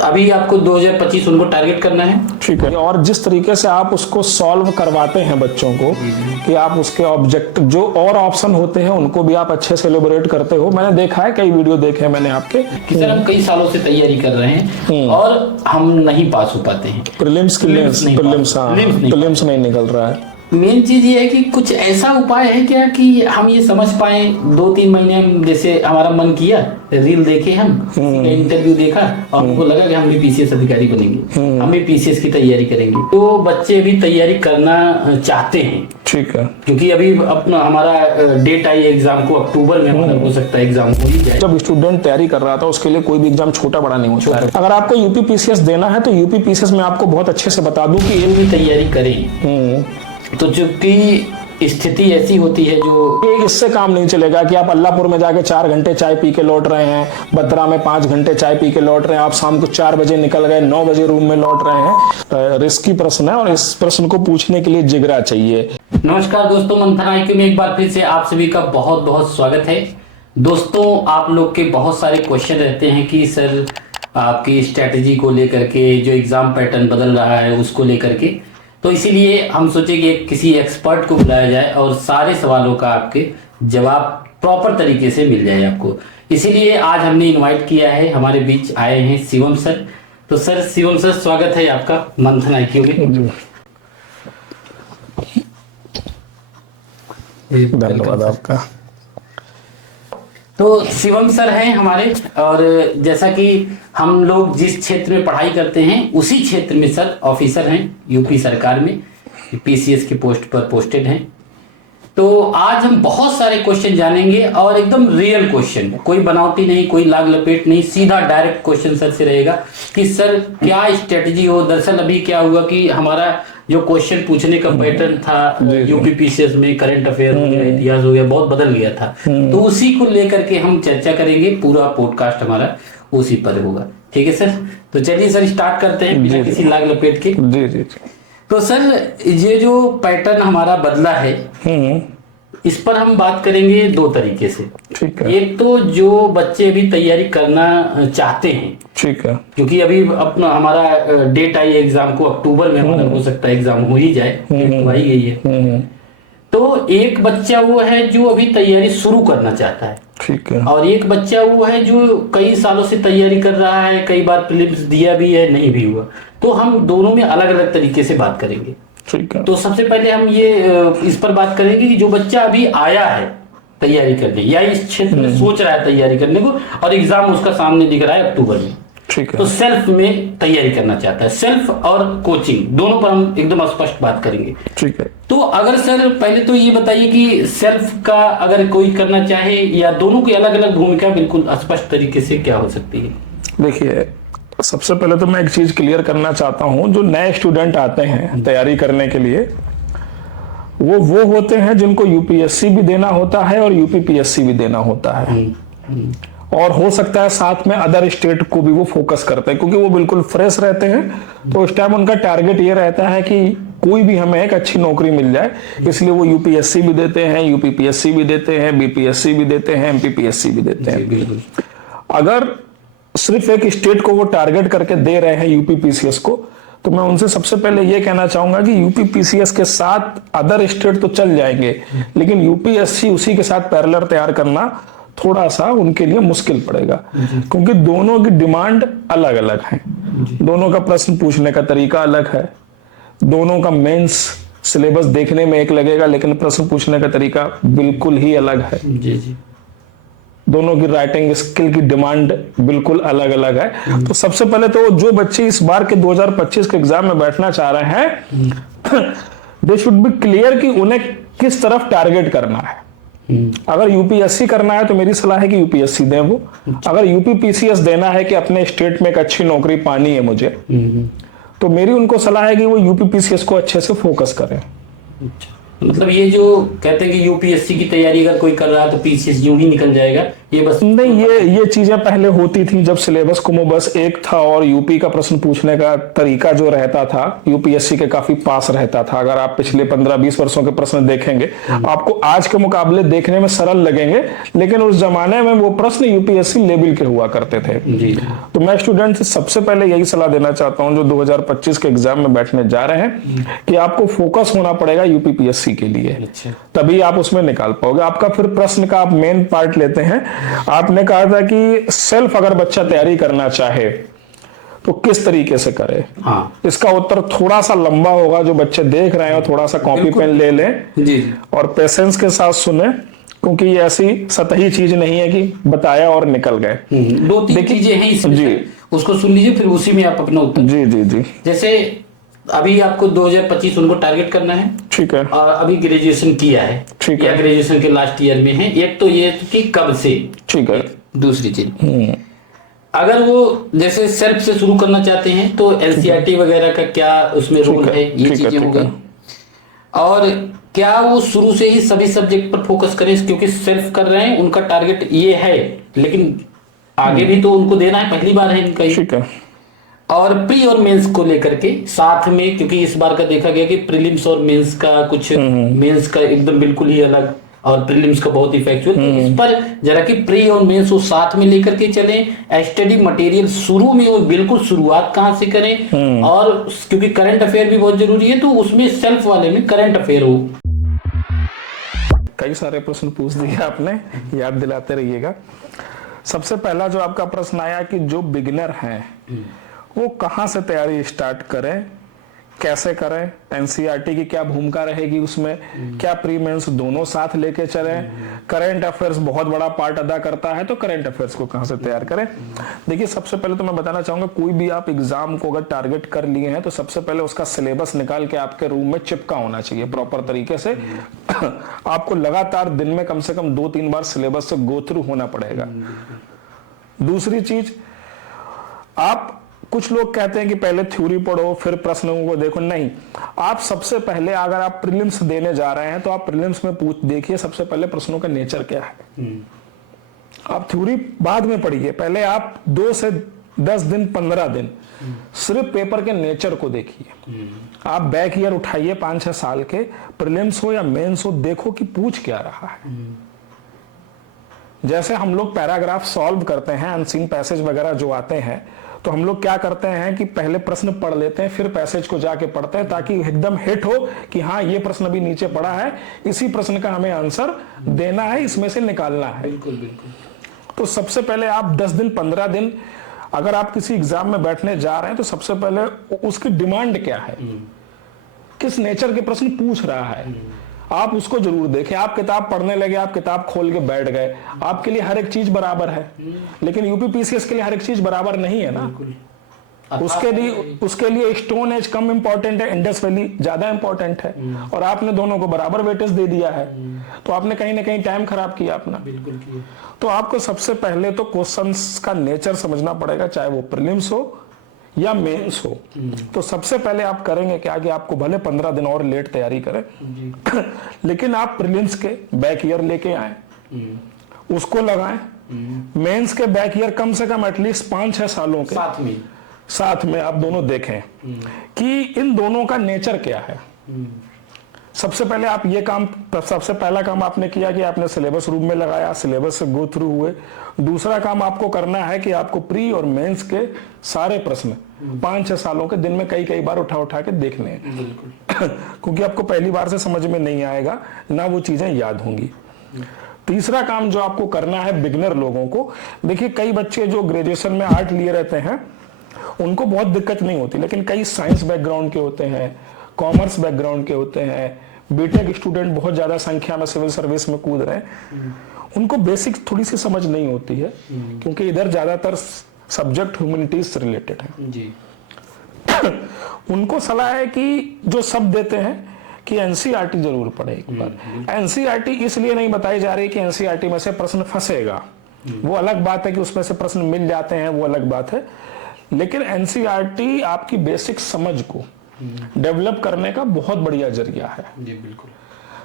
अभी आपको 2025 उनको टारगेट करना है। ठीक है। और जिस तरीके से आप उसको सॉल्व करवाते हैं बच्चों को कि आप उसके ऑब्जेक्ट जो और ऑप्शन होते हैं उनको भी आप अच्छे से एलिबोरेट करते हो। मैंने देखा है, कई वीडियो देखे हैं मैंने आपके कि सर हम कई सालों से तैयारी कर रहे हैं और हम नहीं पास हो पाते हैं। प्रीलिम्स नहीं निकल रहा है। मेन चीज ये है कि कुछ ऐसा उपाय है क्या कि हम ये समझ पाए 2-3 महीने हम, जैसे हमारा मन किया, रील देखे, हम इंटरव्यू देखा और हमको लगा कि हम भी पीसीएस अधिकारी बनेंगे, हम भी पीसीएस की तैयारी करेंगे, तो बच्चे भी तैयारी करना चाहते हैं। ठीक है। क्योंकि अभी अपना हमारा डेट आई एग्जाम को, अक्टूबर में हमारा हो सकता है एग्जाम हो ही जाए। जब स्टूडेंट तैयारी कर रहा था उसके लिए कोई भी एग्जाम छोटा बड़ा नहीं होता है। अगर आपको यूपी पीसीएस देना है तो यूपी पीसीएस में आपको बहुत अच्छे से बता दूं कि ये भी तैयारी करें। तो चूंकि स्थिति ऐसी होती है जो इससे काम नहीं चलेगा कि आप अल्लाहपुर में जाके 4 घंटे चाय पी के लौट रहे हैं, बत्रा में 5 घंटे चाय पी के लौट रहे हैं, आप शाम को 4 बजे निकल गए, 9 बजे रूम में लौट रहे हैं। रिस्की प्रश्न है और इस प्रश्न को पूछने के लिए जिगरा चाहिए। नमस्कार दोस्तों, मंथन IQ में एक बार फिर से आप सभी का बहुत बहुत स्वागत है। दोस्तों, आप लोग के बहुत सारे क्वेश्चन रहते हैं कि सर आपकी स्ट्रेटेजी को लेकर के, जो एग्जाम पैटर्न बदल रहा है उसको लेकर के, तो इसीलिए हम सोचे कि किसी एक्सपर्ट को बुलाया जाए और सारे सवालों का आपके जवाब प्रॉपर तरीके से मिल जाए आपको। इसीलिए आज हमने इनवाइट किया है, हमारे बीच आए हैं शिवम सर। तो सर, शिवम सर, स्वागत है आपका मंथन IQ में। धन्यवाद आपका। तो शिवम सर हैं हमारे, और जैसा कि हम लोग जिस क्षेत्र में पढ़ाई करते हैं उसी क्षेत्र में सर ऑफिसर हैं यूपी सरकार में, पीसीएस की पोस्ट पर पोस्टेड हैं। तो आज हम बहुत सारे क्वेश्चन जानेंगे और एकदम रियल क्वेश्चन, कोई बनावटी नहीं, कोई लाग लपेट नहीं, सीधा डायरेक्ट क्वेश्चन सर से रहेगा कि सर क्या स्ट्रेटजी हो। दरअसल अभी क्या हुआ कि हमारा जो क्वेश्चन पूछने का पैटर्न था यूपी पीसीएस में, करंट अफेयर हो गया, इतिहास हो गया, बहुत बदल गया था। तो उसी को लेकर के हम चर्चा करेंगे, पूरा पॉडकास्ट हमारा उसी पर होगा। ठीक है सर, तो चलिए सर स्टार्ट करते हैं बिना किसी लाग लपेट के। जी। तो सर, ये जो पैटर्न हमारा बदला है इस पर हम बात करेंगे 2 तरीके से। ठीक है। एक तो जो बच्चे भी तैयारी करना चाहते हैं, ठीक है, क्योंकि अभी अपना हमारा डेट आई एग्जाम को, अक्टूबर में हमारा हो सकता है एग्जाम हो ही जाए, तो आई गई है। तो एक बच्चा वो है जो अभी तैयारी शुरू करना चाहता है, ठीक है, और एक बच्चा वो है जो कई सालों से तैयारी कर रहा है, कई बार प्रीलिम्स दिया भी है, नहीं भी हुआ। तो हम दोनों में अलग अलग तरीके से बात करेंगे। ठीक है। तो सबसे पहले हम ये इस पर बात करेंगे कि जो बच्चा अभी आया है तैयारी करने या इस क्षेत्र में सोच रहा है तैयारी करने को और एग्जाम उसका सामने दिख रहा है अक्टूबर में, ठीक है, तो सेल्फ में तैयारी करना चाहता है, सेल्फ और कोचिंग दोनों पर हम एकदम स्पष्ट बात करेंगे। ठीक है। तो अगर सर पहले तो ये बताइए कि सेल्फ का अगर कोई करना चाहे या दोनों की अलग अलग भूमिका बिल्कुल स्पष्ट तरीके से क्या हो सकती है? देखिए, सबसे पहले तो मैं एक चीज क्लियर करना चाहता हूं, जो नए स्टूडेंट आते हैं तैयारी करने के लिए वो होते हैं जिनको यूपीएससी भी देना होता है और यूपीपीएससी भी देना होता है, और हो सकता है साथ में अदर स्टेट को भी वो फोकस करते हैं, क्योंकि वो बिल्कुल फ्रेश रहते हैं। तो उस टाइम उनका टारगेट ये रहता है कि कोई भी हमें एक अच्छी नौकरी मिल जाए, इसलिए वो यूपीएससी भी देते हैं, यूपीपीएससी भी देते हैं, बीपीएससी भी देते हैं, एमपीपीएससी भी देते हैं। अगर सिर्फ एक स्टेट को वो टारगेट करके दे रहे हैं यूपी पीसीएस को, तो मैं उनसे सबसे पहले ये कहना चाहूंगा कि यूपी पीसीएस के साथ अदर स्टेट तो चल जाएंगे, लेकिन यूपीएससी उसी के साथ पैरेलल तैयार करना थोड़ा सा उनके लिए मुश्किल पड़ेगा, क्योंकि दोनों की डिमांड अलग अलग है, दोनों का प्रश्न पूछने का तरीका अलग है, दोनों का मेंस सिलेबस देखने में एक लगेगा लेकिन प्रश्न पूछने का तरीका बिल्कुल ही अलग है। दोनों की राइटिंग स्किल की डिमांड बिल्कुल अलग अलग है। तो सबसे पहले तो जो बच्चे इस बार के 2025 के एग्जाम में बैठना चाह रहे हैं, दे शुड बी क्लियर कि उन्हें किस तरफ टारगेट करना है। अगर यूपीएससी करना है तो मेरी सलाह है कि यूपीएससी दें वो। अगर यूपी पीसीएस देना है कि अपने स्टेट में एक अच्छी नौकरी पानी है मुझे, तो मेरी उनको सलाह है कि वो यूपी पीसीएस को अच्छे से फोकस करें। मतलब ये जो कहते हैं कि यूपीएससी की तैयारी अगर कोई कर रहा है तो पीसीएस यूं ही निकल जाएगा, ये बस नहीं, ये चीजें पहले होती थी जब सिलेबस कुमोबस एक था और यूपी का प्रश्न पूछने का तरीका जो रहता था यूपीएससी के काफी पास रहता था। अगर आप पिछले 15-20 वर्षों के प्रश्न देखेंगे आपको आज के मुकाबले देखने में सरल लगेंगे, लेकिन उस जमाने में वो प्रश्न यूपीएससी लेवल के हुआ करते थे। तो मैं स्टूडेंट से सबसे पहले यही सलाह देना चाहता हूं जो 2025 के एग्जाम में बैठने जा रहे हैं कि आपको फोकस होना पड़ेगा यूपीपीएससी के लिए, तभी आप उसमें निकाल पाओगे। आपका फिर प्रश्न का आप मेन पार्ट लेते हैं। आपने कहा था कि सेल्फ अगर बच्चा तैयारी करना चाहे तो किस तरीके से करे। इसका उत्तर थोड़ा सा लंबा होगा, जो बच्चे देख रहे हैं थोड़ा सा कॉपी पेन ले लें और पेशेंस के साथ सुने, क्योंकि ये ऐसी सतही चीज नहीं है कि बताया और निकल गए। 2-3 चीजें हैं इसमें जी, उसको सुन लीजिए, फिर उसी में आप अपना उत्तर। जी। जैसे अभी आपको 2025 उनको टारगेट करना है, ठीक है, और अभी ग्रेजुएशन किया है, ठीक है, ग्रेजुएशन के लास्ट ईयर में है। एक तो ये कि कब से, ठीक है। दूसरी चीज, अगर वो जैसे सेल्फ से शुरू करना चाहते हैं तो एनसीईआरटी वगैरह का क्या उसमें रोल है, ये चीजें हो गई। और क्या वो शुरू से ही सभी सब्जेक्ट पर फोकस करें, क्योंकि सेल्फ कर रहे हैं, उनका टारगेट ये है, लेकिन आगे भी तो उनको देना है, पहली बार है इनका, ठीक है। और प्री और मेंस को लेकर के साथ में, क्योंकि इस बार का देखा गया कि प्रीलिम्स और मेंस का कुछ, मेंस का एकदम बिल्कुल ही अलग और प्रीलिम्स का बहुत इफेक्चुअल, तो इस पर जरा कि प्री और मेंस को साथ में लेकर के चलें। स्टडी मटेरियल शुरू में वो बिल्कुल शुरुआत कहां से करें, और क्योंकि करंट अफेयर भी बहुत जरूरी है, तो उसमें सेल्फ वाले में करंट अफेयर हो। कई सारे प्रश्न पूछ दिए आपने, याद दिलाते रहिएगा। सबसे पहला जो आपका प्रश्न आया कि जो बिगिनर हैं वो कहां से तैयारी स्टार्ट करें, कैसे करें, एनसीईआरटी की क्या भूमिका रहेगी उसमें, क्या प्री मेंस दोनों साथ लेके चलें, करंट अफेयर्स बहुत बड़ा पार्ट अदा करता है, तो करंट अफेयर्स को कहां से तैयार करें। देखिए, सबसे पहले तो मैं बताना चाहूंगा, कोई भी आप एग्जाम को अगर टारगेट कर लिए हैं तो सबसे पहले उसका सिलेबस निकाल के आपके रूम में चिपका होना चाहिए प्रॉपर तरीके से। आपको लगातार दिन में कम से कम 2-3 बार सिलेबस से गो थ्रू होना पड़ेगा। दूसरी चीज, आप कुछ लोग कहते हैं कि पहले थ्योरी पढ़ो फिर प्रश्नों को देखो, नहीं, आप सबसे पहले अगर आप प्रीलिम्स देने जा रहे हैं तो आप प्रीलिम्स में देखिए सबसे पहले प्रश्नों का नेचर क्या है। आप थ्योरी बाद में पढ़िए, पहले आप 2 से 10 दिन 15 दिन सिर्फ पेपर के नेचर को देखिए। आप बैक ईयर उठाइए 5-6 साल के, प्रीलिम्स हो या मेंस हो, देखो कि पूछ क्या रहा है। जैसे हम लोग पैराग्राफ सॉल्व करते हैं, अनसीन पैसेज वगैरह जो आते हैं, तो हम लोग क्या करते हैं कि पहले प्रश्न पढ़ लेते हैं फिर पैसेज को जाके पढ़ते हैं, ताकि एकदम हिट हो कि हाँ ये प्रश्न अभी नीचे पड़ा है, इसी प्रश्न का हमें आंसर देना है, इसमें से निकालना है। बिल्कुल बिल्कुल। तो सबसे पहले आप 10 दिन 15 दिन अगर आप किसी एग्जाम में बैठने जा रहे हैं तो सबसे पहले उसकी डिमांड क्या है, किस नेचर के प्रश्न पूछ रहा है, आप उसको जरूर देखें। आप किताब पढ़ने लगे, आप किताब खोल के बैठ गए, आपके लिए हर एक चीज बराबर है, लेकिन यूपीपीसीएस के लिए हर एक चीज बराबर नहीं है ना। उसके लिए स्टोन एज कम इंपॉर्टेंट है, इंडस वैली ज्यादा इंपॉर्टेंट है, और आपने दोनों को बराबर वेटेज दे दिया है, तो आपने कहीं ना कहीं टाइम खराब किया अपना। तो आपको सबसे पहले तो क्वेश्चंस का नेचर समझना पड़ेगा, चाहे वो प्रीलिम्स हो या मेंस हो। तो सबसे पहले आप करेंगे क्या कि आपको भले 15 दिन और लेट तैयारी करें, लेकिन आप प्रीलिम्स के बैक ईयर लेके आए, उसको लगाएं। मेंस के बैक ईयर कम से कम एटलीस्ट 5-6 सालों के साथ में आप दोनों देखें कि इन दोनों का नेचर क्या है। सबसे पहले आप ये काम, सबसे पहला काम आपने किया कि आपने सिलेबस रूम में लगाया, सिलेबस से गो थ्रू हुए। दूसरा काम आपको करना है कि आपको प्री और मेंस के सारे प्रश्न 5-6 सालों के दिन में कई बार उठा के देखने हैं, क्योंकि आपको पहली बार से समझ में नहीं आएगा ना, वो चीजें याद होंगी। तीसरा काम जो आपको करना है बिगिनर लोगों को, देखिए कई बच्चे जो ग्रेजुएशन में आर्ट लिए रहते हैं उनको बहुत दिक्कत नहीं होती, लेकिन कई साइंस बैकग्राउंड के होते हैं, कॉमर्स बैकग्राउंड के होते हैं, बीटेक स्टूडेंट बहुत ज्यादा संख्या में सिविल सर्विस में कूद रहे हैं, उनको बेसिक थोड़ी सी समझ नहीं होती है, क्योंकि इधर ज्यादातर सब्जेक्ट ह्यूमैनिटीज से रिलेटेड है जी। उनको सलाह है कि जो सब देते हैं कि एनसीईआरटी जरूर पढ़े एक बार। एनसीईआरटी इसलिए नहीं बताई जा रही कि एनसीईआरटी में से प्रश्न फंसेगा, वो अलग बात है कि उसमें से प्रश्न मिल जाते हैं, वो अलग बात है, लेकिन एनसीईआरटी आपकी बेसिक समझ को डेवलप करने का बहुत बढ़िया जरिया है जी। बिल्कुल,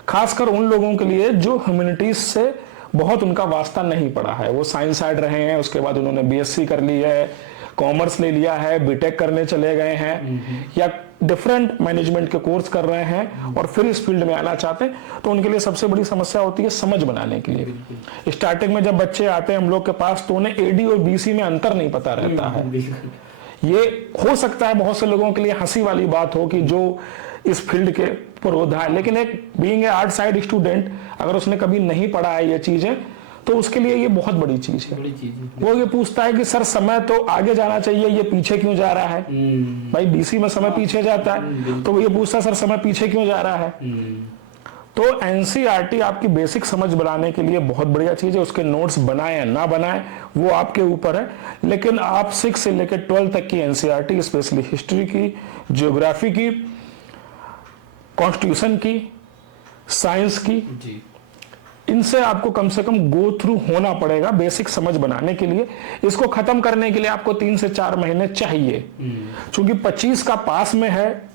खासकर उन लोगों के लिए जो ह्यूमैनिटीज से बहुत उनका वास्ता नहीं पड़ा है। वो साइंस साइड रहे हैं, उसके बाद उन्होंने बीएससी कर ली है, कॉमर्स ले लिया है, बीटेक करने चले गए हैं या डिफरेंट मैनेजमेंट के कोर्स कर रहे हैं और फिर इस फील्ड में आना चाहते हैं, तो उनके लिए सबसे बड़ी समस्या होती है समझ बनाने के लिए। स्टार्टिंग में जब बच्चे आते हैं हम लोग के पास तो उन्हें एडी और बीसी में अंतर नहीं पता रहता है। ये हो सकता है बहुत से लोगों के लिए हंसी वाली बात हो कि जो इस फील्ड के पुरोधा है, लेकिन एक being a art side student अगर उसने कभी नहीं पढ़ा है ये चीजें तो उसके लिए ये बहुत बड़ी चीज है। वो ये पूछता है कि सर समय तो आगे जाना चाहिए, ये पीछे क्यों जा रहा है? भाई बीसी में समय पीछे जाता है, तो वो ये पूछता है सर समय पीछे क्यों जा रहा है? तो एनसीईआरटी आपकी बेसिक समझ बनाने के लिए बहुत बढ़िया चीज है। उसके नोट्स बनाए या ना बनाए वो आपके ऊपर है, लेकिन आप 6 से लेकर 12 तक की एनसीईआरटी, स्पेशली हिस्ट्री की, ज्योग्राफी की, कॉन्स्टिट्यूशन की, साइंस की, इनसे आपको कम से कम गो थ्रू होना पड़ेगा बेसिक समझ बनाने के लिए। इसको खत्म करने के लिए आपको 3 से 4 महीने चाहिए। क्योंकि 25 का पास में है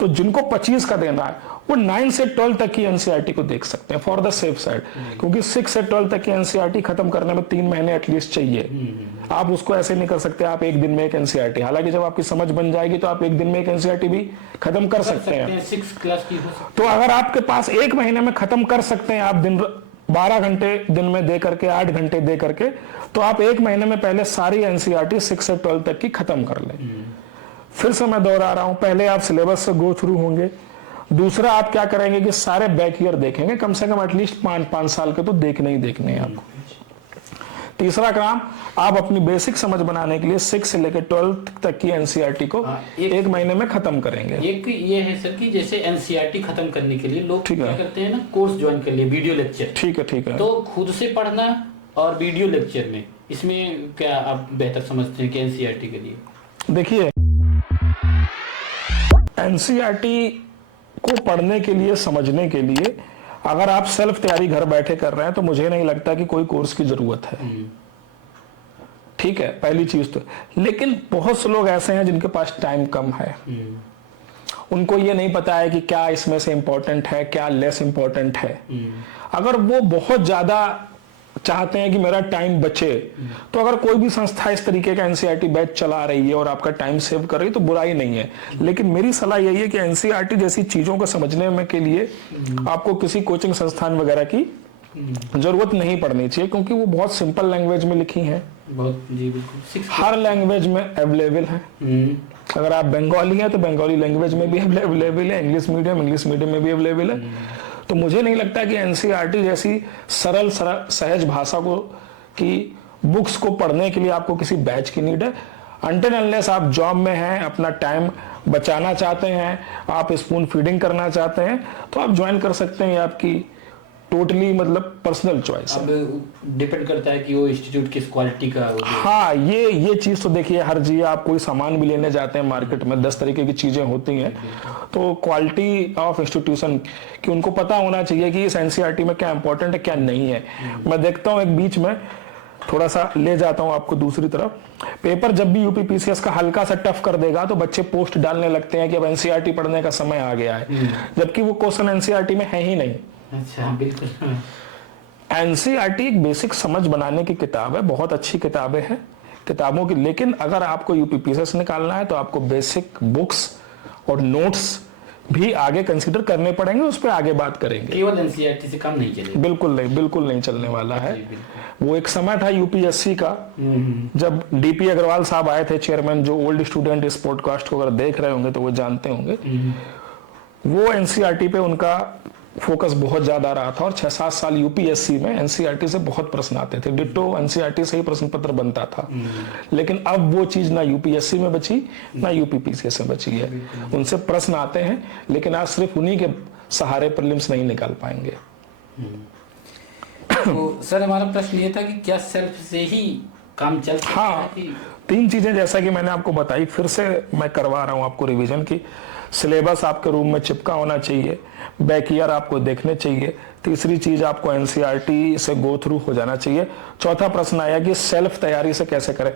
तो जिनको 25 का देना है वो 9 से 12 तक की एनसीईआरटी को देख सकते हैं फॉर द सेफ साइड, क्योंकि 6 से 12 तक की एनसीईआरटी खत्म करने में 3 महीने एटलीस्ट चाहिए। आप उसको ऐसे नहीं कर सकते आप एक दिन में एक एनसीईआरटी, हालांकि जब आपकी समझ बन जाएगी तो आप एक दिन में एक एनसीईआरटी भी खत्म कर सकते हैं। 6 क्लास की तो अगर आपके पास एक महीने में खत्म कर सकते हैं आप दिन 12 घंटे दिन में दे करके 8 घंटे दे करके, तो आप एक महीने में पहले सारी एनसीईआरटी 6 से 12 तक की खत्म कर लें। फिर से मैं दोहरा रहा हूं, पहले आप सिलेबस से गो थ्रू होंगे। दूसरा आप क्या करेंगे कि सारे बैक ईयर देखेंगे, कम से कम एटलीस्ट 5 साल के तो देखने ही देखने हैं आपको। तीसरा काम, आप अपनी बेसिक समझ बनाने के लिए 6 से लेकर 12 तक की एनसीईआरटी को एक महीने में खत्म करेंगे। एक ये है सर कि जैसे एनसीईआरटी खत्म करने के लिए लोग क्या करते हैं ना, कोर्स ज्वाइन कर लिए, वीडियो लेक्चर। ठीक है। तो खुद से पढ़ना और वीडियो लेक्चर में, इसमें क्या आप बेहतर समझते हैं कि एनसीईआरटी के लिए? देखिए, एनसीईआरटी को पढ़ने के लिए, समझने के लिए अगर आप सेल्फ तैयारी घर बैठे कर रहे हैं तो मुझे नहीं लगता कि कोई कोर्स की जरूरत है। ठीक है, पहली चीज तो। लेकिन बहुत से लोग ऐसे हैं जिनके पास टाइम कम है, उनको ये नहीं पता है कि क्या इसमें से इंपॉर्टेंट है, क्या लेस इंपॉर्टेंट है। अगर वो बहुत ज्यादा चाहते हैं कि मेरा टाइम बचे, तो अगर कोई भी संस्था इस तरीके का एनसीईआरटी बैच चला रही है और आपका टाइम सेव कर रही है तो बुराई नहीं है। लेकिन मेरी सलाह यही है कि एनसीईआरटी जैसी चीजों को समझने में के लिए आपको किसी कोचिंग संस्थान वगैरह की जरूरत नहीं पड़नी चाहिए, क्योंकि वो बहुत सिंपल लैंग्वेज में लिखी है, बिल्कुल हर लैंग्वेज में अवेलेबल है। अगर आप बंगाली हैं तो बंगाली लैंग्वेज में भी अवेलेबल है, इंग्लिश मीडियम में भी अवेलेबल है। तो मुझे नहीं लगता कि एनसीईआरटी जैसी सरल सहज भाषा को की बुक्स को पढ़ने के लिए आपको किसी बैच की नीड है। अनटिल अनलेस आप जॉब में हैं, अपना टाइम बचाना चाहते हैं, आप स्पून फीडिंग करना चाहते हैं, तो आप ज्वाइन कर सकते हैं। आपकी टोटली मतलब पर्सनल चॉइस है। अब डिपेंड करता है कि वो इंस्टीट्यूट किस क्वालिटी का हो। हाँ, ये चीज तो देखिए, हर चीज आप कोई सामान भी लेने जाते हैं मार्केट में 10 तरीके की चीजें होती हैं, तो क्वालिटी ऑफ इंस्टीट्यूशन कि उनको पता होना चाहिए कि इस एनसीईआरटी में क्या इंपॉर्टेंट है क्या नहीं है। मैं देखता हूँ एक बीच में थोड़ा सा ले जाता हूँ आपको दूसरी तरफ, पेपर जब भी यूपीपीसीएस का हल्का सा टफ कर देगा तो बच्चे पोस्ट डालने लगते हैं कि अब एनसीईआरटी पढ़ने का समय आ गया है, जबकि वो क्वेश्चन एनसीईआरटी में है ही नहीं। अच्छा, बिल्कुल। एनसीईआरटी एक बेसिक समझ बनाने की किताब है, बहुत अच्छी किताबें हैं किताबों की, लेकिन अगर आपको यूपीपीसीएस निकालना है तो आपको बेसिक बुक्स और नोट्स भी आगे कंसीडर करने पड़ेंगे, उस पर आगे बात करेंगे। केवल एनसीईआरटी से काम नहीं चलेगा। बिल्कुल नहीं चलने वाला है। वो एक समय था यूपीएससी का, जब डीपी अग्रवाल साहब आए थे चेयरमैन, जो ओल्ड स्टूडेंट इस पॉडकास्ट को अगर देख रहे होंगे तो वो जानते होंगे, वो एनसीईआरटी पे उनका फोकस बहुत ज्यादा रहा था और 6-7 साल यूपीएससी में एनसीईआरटी से बहुत प्रश्न आते थे, डिट्टो एनसीईआरटी से ही प्रश्न पत्र बनता था। लेकिन अब वो चीज ना यूपीएससी में बची ना यूपीपीसीएस में बची है। उनसे प्रश्न आते हैं लेकिन आज सिर्फ उन्हीं के सहारे प्रीलिम्स नहीं निकाल पाएंगे। तो सर, हमारा प्रश्न ये था कि क्या सेल्फ से ही काम चल सकता है? हाँ, 3 चीजें जैसा कि मैंने आपको बताई, फिर से मैं करवा रहा हूं आपको रिवीजन की। सिलेबस आपके रूम में चिपका होना चाहिए, बैक ईयर आपको देखने चाहिए। तीसरी चीज, आपको एनसीईआरटी से गो थ्रू हो जाना चाहिए। चौथा प्रश्न आया कि सेल्फ तैयारी से कैसे करें।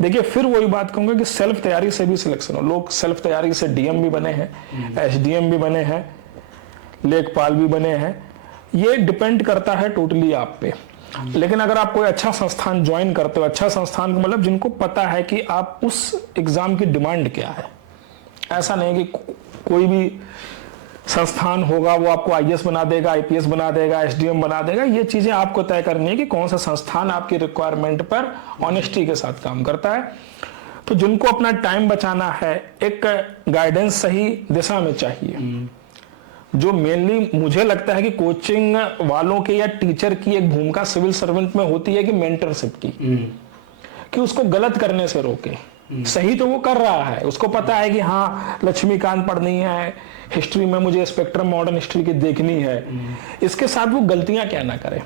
देखिए, फिर वही बात कहूंगा कि सेल्फ तैयारी से भी सिलेक्शन हो। लोग सेल्फ तैयारी से डीएम भी बने हैं, एसडीएम भी बने हैं, लेखपाल भी बने हैं, ये डिपेंड करता है टोटली आप पे। लेकिन अगर आप कोई अच्छा संस्थान ज्वाइन करते हो, अच्छा संस्थान को मतलब जिनको पता है कि आप उस एग्जाम की डिमांड क्या है, ऐसा नहीं कि कोई भी संस्थान होगा वो आपको आईएएस बना देगा, आईपीएस बना देगा, एसडीएम बना देगा। ये चीजें आपको तय करनी है कि कौन सा संस्थान आपकी रिक्वायरमेंट पर ऑनेस्टी के साथ काम करता है। तो जिनको अपना टाइम बचाना है, एक गाइडेंस सही दिशा में चाहिए। जो मेनली मुझे लगता है कि कोचिंग वालों के या टीचर की एक भूमिका सिविल सर्वेंट में होती है कि मेंटरशिप की, कि उसको गलत करने से रोके। सही तो वो कर रहा है, उसको पता है कि हाँ लक्ष्मीकांत पढ़नी है, हिस्ट्री में मुझे स्पेक्ट्रम मॉडर्न हिस्ट्री की देखनी है, इसके साथ वो गलतियां क्या ना करे।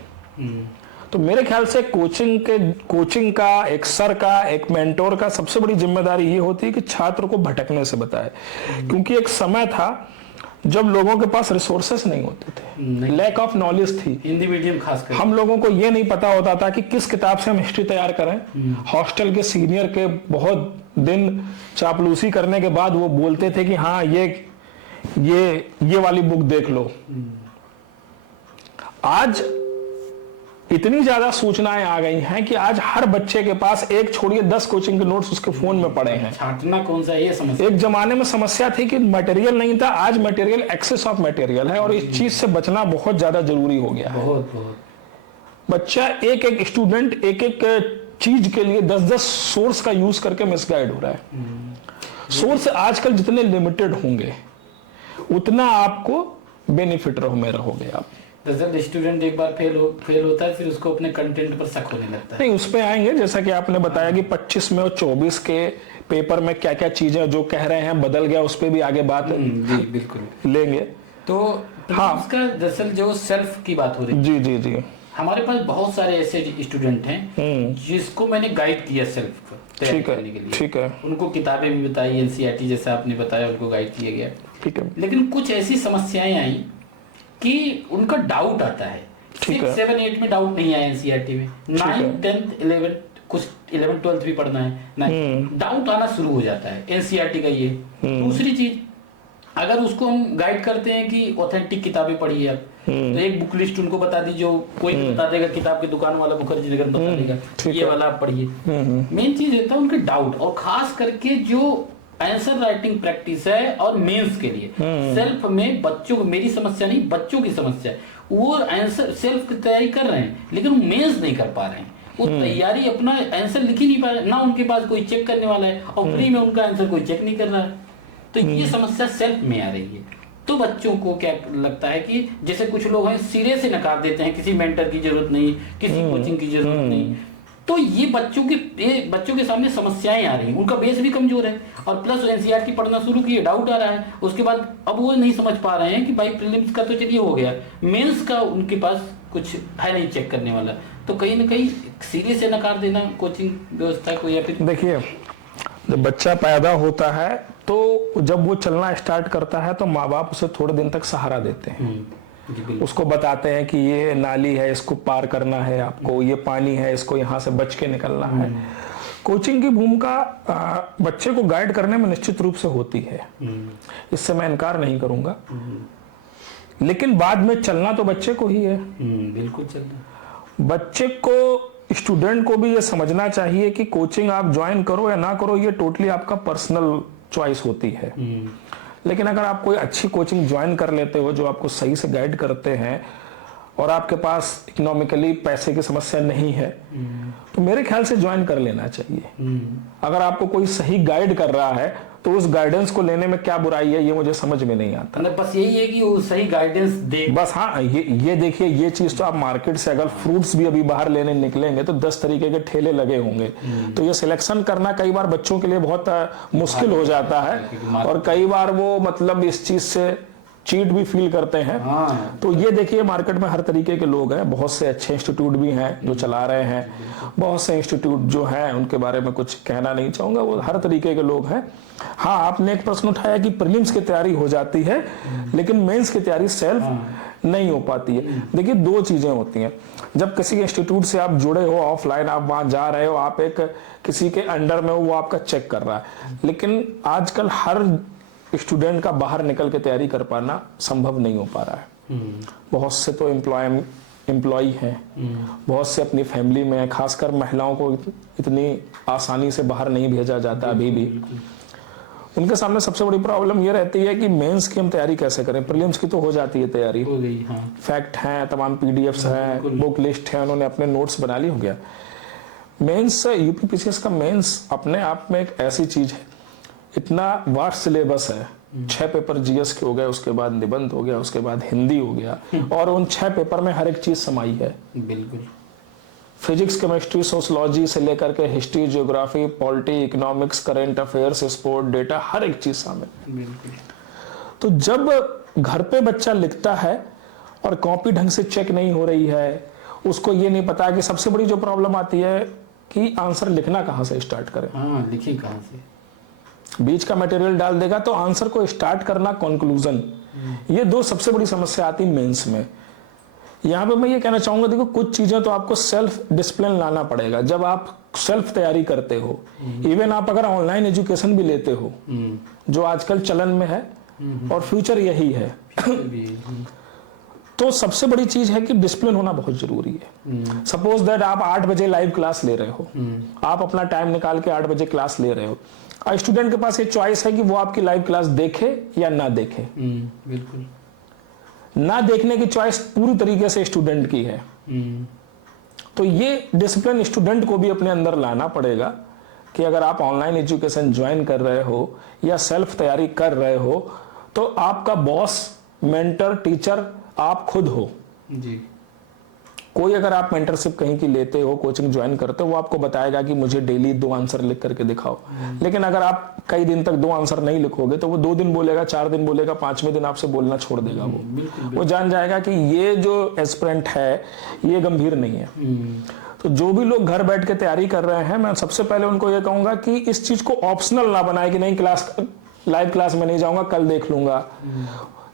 तो मेरे ख्याल से कोचिंग का, एक सर का, एक मेंटोर का सबसे बड़ी जिम्मेदारी ये होती है कि छात्र को भटकने से बताए। क्योंकि एक समय था जब लोगों के पास रिसोर्सेस नहीं होते थे, लैक ऑफ नॉलेज थी, हिंदी मीडियम खासकर हम लोगों को ये नहीं पता होता था कि किस किताब से हम हिस्ट्री तैयार करें। हॉस्टल के सीनियर के बहुत दिन चापलूसी करने के बाद वो बोलते थे कि हाँ ये वाली बुक देख लो। आज इतनी ज्यादा सूचनाएं आ गई हैं कि आज हर बच्चे के पास एक छोड़िए 10 कोचिंग के नोट्स उसके फोन में पड़े हैं। छांटना कौन सा, ये समस्या। एक जमाने में समस्या थी कि मटेरियल नहीं था, आज मटेरियल, एक्सेस ऑफ मटेरियल है, और इस चीज से बचना बहुत ज्यादा जरूरी हो गया है। बहुत बच्चा एक स्टूडेंट एक चीज के लिए 10 सोर्स का यूज करके मिसगाइड हो रहा है। सोर्स आजकल जितने लिमिटेड होंगे उतना आपको बेनिफिट रहोगे आप। दरअसल स्टूडेंट एक बार फेल होता है, फिर उसको अपने कंटेंट पर शक होने लगता है। नहीं, उस पे आएंगे। जैसा कि आपने बताया कि 25 में और 24 के पेपर में क्या क्या चीजें जो कह रहे हैं बदल गया, उस पे भी आगे बात जी बिल्कुल लेंगे। तो हाँ, उसका दरअसल जो सेल्फ की बात हो रही है, जी हमारे पास बहुत सारे ऐसे स्टूडेंट हैं जिसको मैंने गाइड किया सेल्फ तैयारी करने के लिए। ठीक है, उनको किताबें भी बताई, एनसीईआरटी जैसा आपने बताया, उनको गाइड किया गया। ठीक है, लेकिन कुछ ऐसी समस्याएं आई कि उनका डाउट आता है। 6, 7, 8 में डाउट नहीं आया एनसीईआरटी में, 9, 10, 11, कुछ 11, 12 भी पढ़ना है, डाउट आना शुरू हो जाता है एनसीईआरटी का। ये दूसरी चीज, अगर उसको हम गाइड करते हैं कि ऑथेंटिक किताबें पढ़िए आप, तो एक बुक लिस्ट उनको बता दीजिए, कोई भी बता देगा, किताब की दुकान वाला मुखर्जी नगर बता देगा ये वाला आप पढ़िए। मेन चीज रहता है उनके डाउट, और खास करके जो आंसर राइटिंग प्रैक्टिस है और मेंस के लिए सेल्फ में बच्चों को, मेरी समस्या नहीं बच्चों की समस्या है, वो आंसर सेल्फ की तैयारी कर रहे हैं लेकिन मेंस नहीं कर पा रहे हैं। वो तैयारी अपना आंसर लिख ही नहीं पा रहे, ना उनके पास कोई चेक करने वाला है, और फ्री में उनका आंसर कोई चेक नहीं कर रहा है। तो ये समस्या सेल्फ में आ रही है। तो बच्चों को क्या लगता है कि जैसे कुछ लोग हैं सिरे से नकार देते हैं, किसी मेंटर की जरूरत नहीं, किसी कोचिंग की जरूरत नहीं। तो ये बच्चों के सामने समस्याएं आ रही हैं, उनका बेस भी कमजोर है, और प्लस एनसीईआरटी पढ़ना शुरू किए, डाउट आ रहा है, उसके बाद अब वो नहीं समझ पा रहे हैं कि भाई प्रीलिम्स का तो चलिए हो गया, मेंस का उनके पास कुछ है नहीं चेक करने वाला। तो कहीं ना कहीं सीरियस से नकार देना कोचिंग व्यवस्था को, या फिर देखिए जब बच्चा पैदा होता है तो जब वो चलना स्टार्ट करता है तो माँ बाप उसे थोड़े दिन तक सहारा देते हैं, उसको बताते हैं कि ये नाली है, इसको पार करना है आपको, ये पानी है, इसको यहाँ से बच के निकलना है। कोचिंग की भूमिका बच्चे को गाइड करने में निश्चित रूप से होती है, इससे मैं इनकार नहीं करूंगा, लेकिन बाद में चलना तो बच्चे को ही है। बिल्कुल चलना। बच्चे को, स्टूडेंट को भी ये समझना चाहिए कि कोचिंग आप ज्वाइन करो या ना करो, ये टोटली आपका पर्सनल चॉइस होती है। लेकिन अगर आप कोई अच्छी कोचिंग ज्वाइन कर लेते हो जो आपको सही से गाइड करते हैं, और आपके पास इकोनॉमिकली पैसे की समस्या नहीं है, तो मेरे ख्याल से ज्वाइन कर लेना चाहिए। अगर आपको कोई सही गाइड कर रहा है तो उस गाइडेंस को लेने में क्या बुराई है, ये मुझे समझ में नहीं आता। मतलब बस यही है कि वो सही गाइडेंस दे बस। हाँ, ये देखिए, ये चीज तो आप मार्केट से अगर फ्रूट्स भी अभी बाहर लेने निकलेंगे तो 10 तरीके के ठेले लगे होंगे, तो ये सिलेक्शन करना कई बार बच्चों के लिए बहुत मुश्किल हो जाता है, और कई बार वो मतलब इस चीज से चीट भी फील करते हैं। तो ये देखिए, मार्केट में हर तरीके के लोग हैं, बहुत से अच्छे इंस्टीट्यूट भी हैं जो चला रहे हैं, बहुत से इंस्टीट्यूट जो हैं उनके बारे में कुछ कहना नहीं चाहूंगा, वो हर तरीके के लोग हैं। हाँ, आपने एक प्रश्न उठाया कि प्रीलिम्स की तैयारी हो जाती है लेकिन मेंस की तैयारी सेल्फ नहीं हो पाती है। देखिए, 2 चीजें होती हैं। जब किसी इंस्टीट्यूट से आप जुड़े हो, ऑफलाइन आप वहां जा रहे हो, आप एक किसी के अंडर में हो, वो आपका चेक कर रहा है, लेकिन आजकल हर स्टूडेंट का बाहर निकल के तैयारी कर पाना संभव नहीं हो पा रहा है। बहुत से तो एम्प्लॉय हैं, बहुत से अपनी फैमिली में है, खासकर महिलाओं को इतनी आसानी से बाहर नहीं भेजा जाता अभी भी। उनके सामने सबसे बड़ी प्रॉब्लम ये रहती है कि मेंस की हम तैयारी कैसे करें। प्रीलिम्स की तो हो जाती है तैयारी, हो गई, हाँ। फैक्ट हैं, तमाम पीडीएफ्स हैं, बुक लिस्ट है, उन्होंने अपने नोट्स बना ली, हो गया। मेंस, यूपीपीसीएस का मेंस अपने आप में एक ऐसी चीज है, इतना वास्ट सिलेबस है। 6 पेपर जीएस के हो गए, उसके बाद निबंध हो गया, उसके बाद हिंदी हो गया, और उन 6 पेपर में हर एक चीज समाई है। बिल्कुल। फिजिक्स, केमिस्ट्री, सोशियोलॉजी से लेकर के history, geography, polity, economics, current affairs, sport, data, हर एक चीज शामिल। बिल्कुल। तो जब घर पे बच्चा लिखता है और कॉपी ढंग से चेक नहीं हो रही है, उसको ये नहीं पता कि सबसे बड़ी जो प्रॉब्लम आती है कि आंसर लिखना कहाँ से स्टार्ट करें। हाँ, लिखिए कहाँ से। बीच का मटेरियल डाल देगा तो आंसर को स्टार्ट करना, कंक्लूजन, ये 2 सबसे बड़ी समस्या आती मेंस में। यहाँ पे मैं ये कहना चाहूंगा, देखो कुछ चीजें तो आपको सेल्फ डिसिप्लिन लाना पड़ेगा जब आप सेल्फ तैयारी करते हो। इवन आप अगर ऑनलाइन एजुकेशन भी लेते हो, जो आजकल चलन में है और फ्यूचर यही है, तो सबसे बड़ी चीज है कि डिसिप्लिन होना बहुत जरूरी है। सपोज दैट आप 8 बजे लाइव क्लास ले रहे हो, आप अपना टाइम निकाल के 8 बजे क्लास ले रहे हो। स्टूडेंट के पास ये चॉइस है कि वो आपकी लाइव क्लास देखे या ना देखे। बिल्कुल। ना देखने की चॉइस पूरी तरीके से स्टूडेंट की है। तो ये डिसिप्लिन स्टूडेंट को भी अपने अंदर लाना पड़ेगा कि अगर आप ऑनलाइन एजुकेशन ज्वाइन कर रहे हो या सेल्फ तैयारी कर रहे हो, तो आपका बॉस, मेंटर, टीचर आप खुद हो जी। कोई अगर आप मेंटरशिप कहीं की लेते हो, कोचिंग ज्वाइन करते हो, वो आपको बताएगा कि मुझे डेली 2 आंसर लिख करके दिखाओ। लेकिन अगर आप कई दिन तक 2 आंसर नहीं लिखोगे तो वो 2 दिन बोलेगा, 4 दिन बोलेगा, 5वें दिन आपसे बोलना छोड़ देगा। वो जान जाएगा कि ये जो एस्पिरेंट है ये गंभीर नहीं है। तो जो भी लोग घर बैठ के तैयारी कर रहे हैं, मैं सबसे पहले उनको ये कहूंगा कि इस चीज को ऑप्शनल ना बनाए कि नहीं लाइव क्लास में नहीं जाऊंगा, कल देख लूंगा।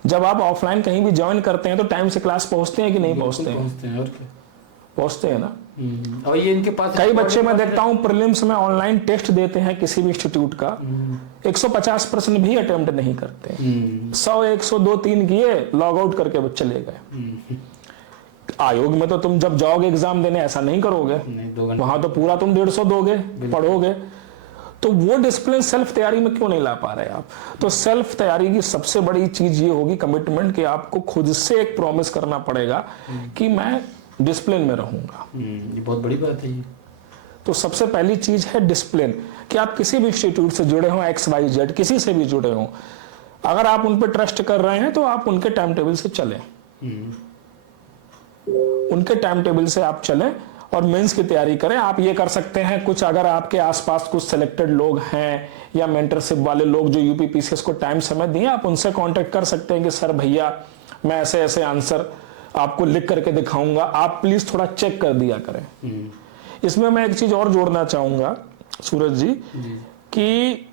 जब आप ऑफलाइन कहीं भी ज्वाइन करते हैं तो टाइम से क्लास पहुंचते हैं कि नहीं पहुंचते हैं? पहुंचते हैं ना। और ये इनके पास कई बच्चे मैं देखता हूं प्रीलिम्स में ऑनलाइन टेस्ट देते हैं किसी भी इंस्टीट्यूट का, 150% भी अटेम्प्ट नहीं करते। 100, 102, 3 किए, लॉग आउट करके चले गए। आयोग में तो तुम जब जाओगे एग्जाम देने ऐसा नहीं करोगे, वहां तो पूरा तुम 150 दोगे, पढ़ोगे। तो वो डिसिप्लिन सेल्फ तैयारी में क्यों नहीं ला पा रहे आप? तो सेल्फ तैयारी की सबसे बड़ी चीज ये होगी कमिटमेंट, कि आपको खुद से एक प्रॉमिस करना पड़ेगा कि मैं डिसिप्लिन में रहूंगा। ये बहुत बड़ी बात है ये। तो सबसे पहली चीज है डिसिप्लिन, कि आप किसी भी इंस्टीट्यूट से जुड़े हो, XYZ किसी से भी जुड़े हो, अगर आप उन पर ट्रस्ट कर रहे हैं तो आप उनके टाइम टेबल से चलें। उनके टाइम टेबल से आप चलें और मेंस की तैयारी करें। आप ये कर सकते हैं, कुछ अगर आपके आसपास कुछ सिलेक्टेड लोग हैं या मेंटरशिप वाले लोग जो यूपीपीसीएस को टाइम समय दिए, आप उनसे कांटेक्ट कर सकते हैं कि सर भैया मैं ऐसे ऐसे आंसर आपको लिख करके दिखाऊंगा, आप प्लीज थोड़ा चेक कर दिया करें। इसमें मैं एक चीज और जोड़ना चाहूंगा सूरज जी, कि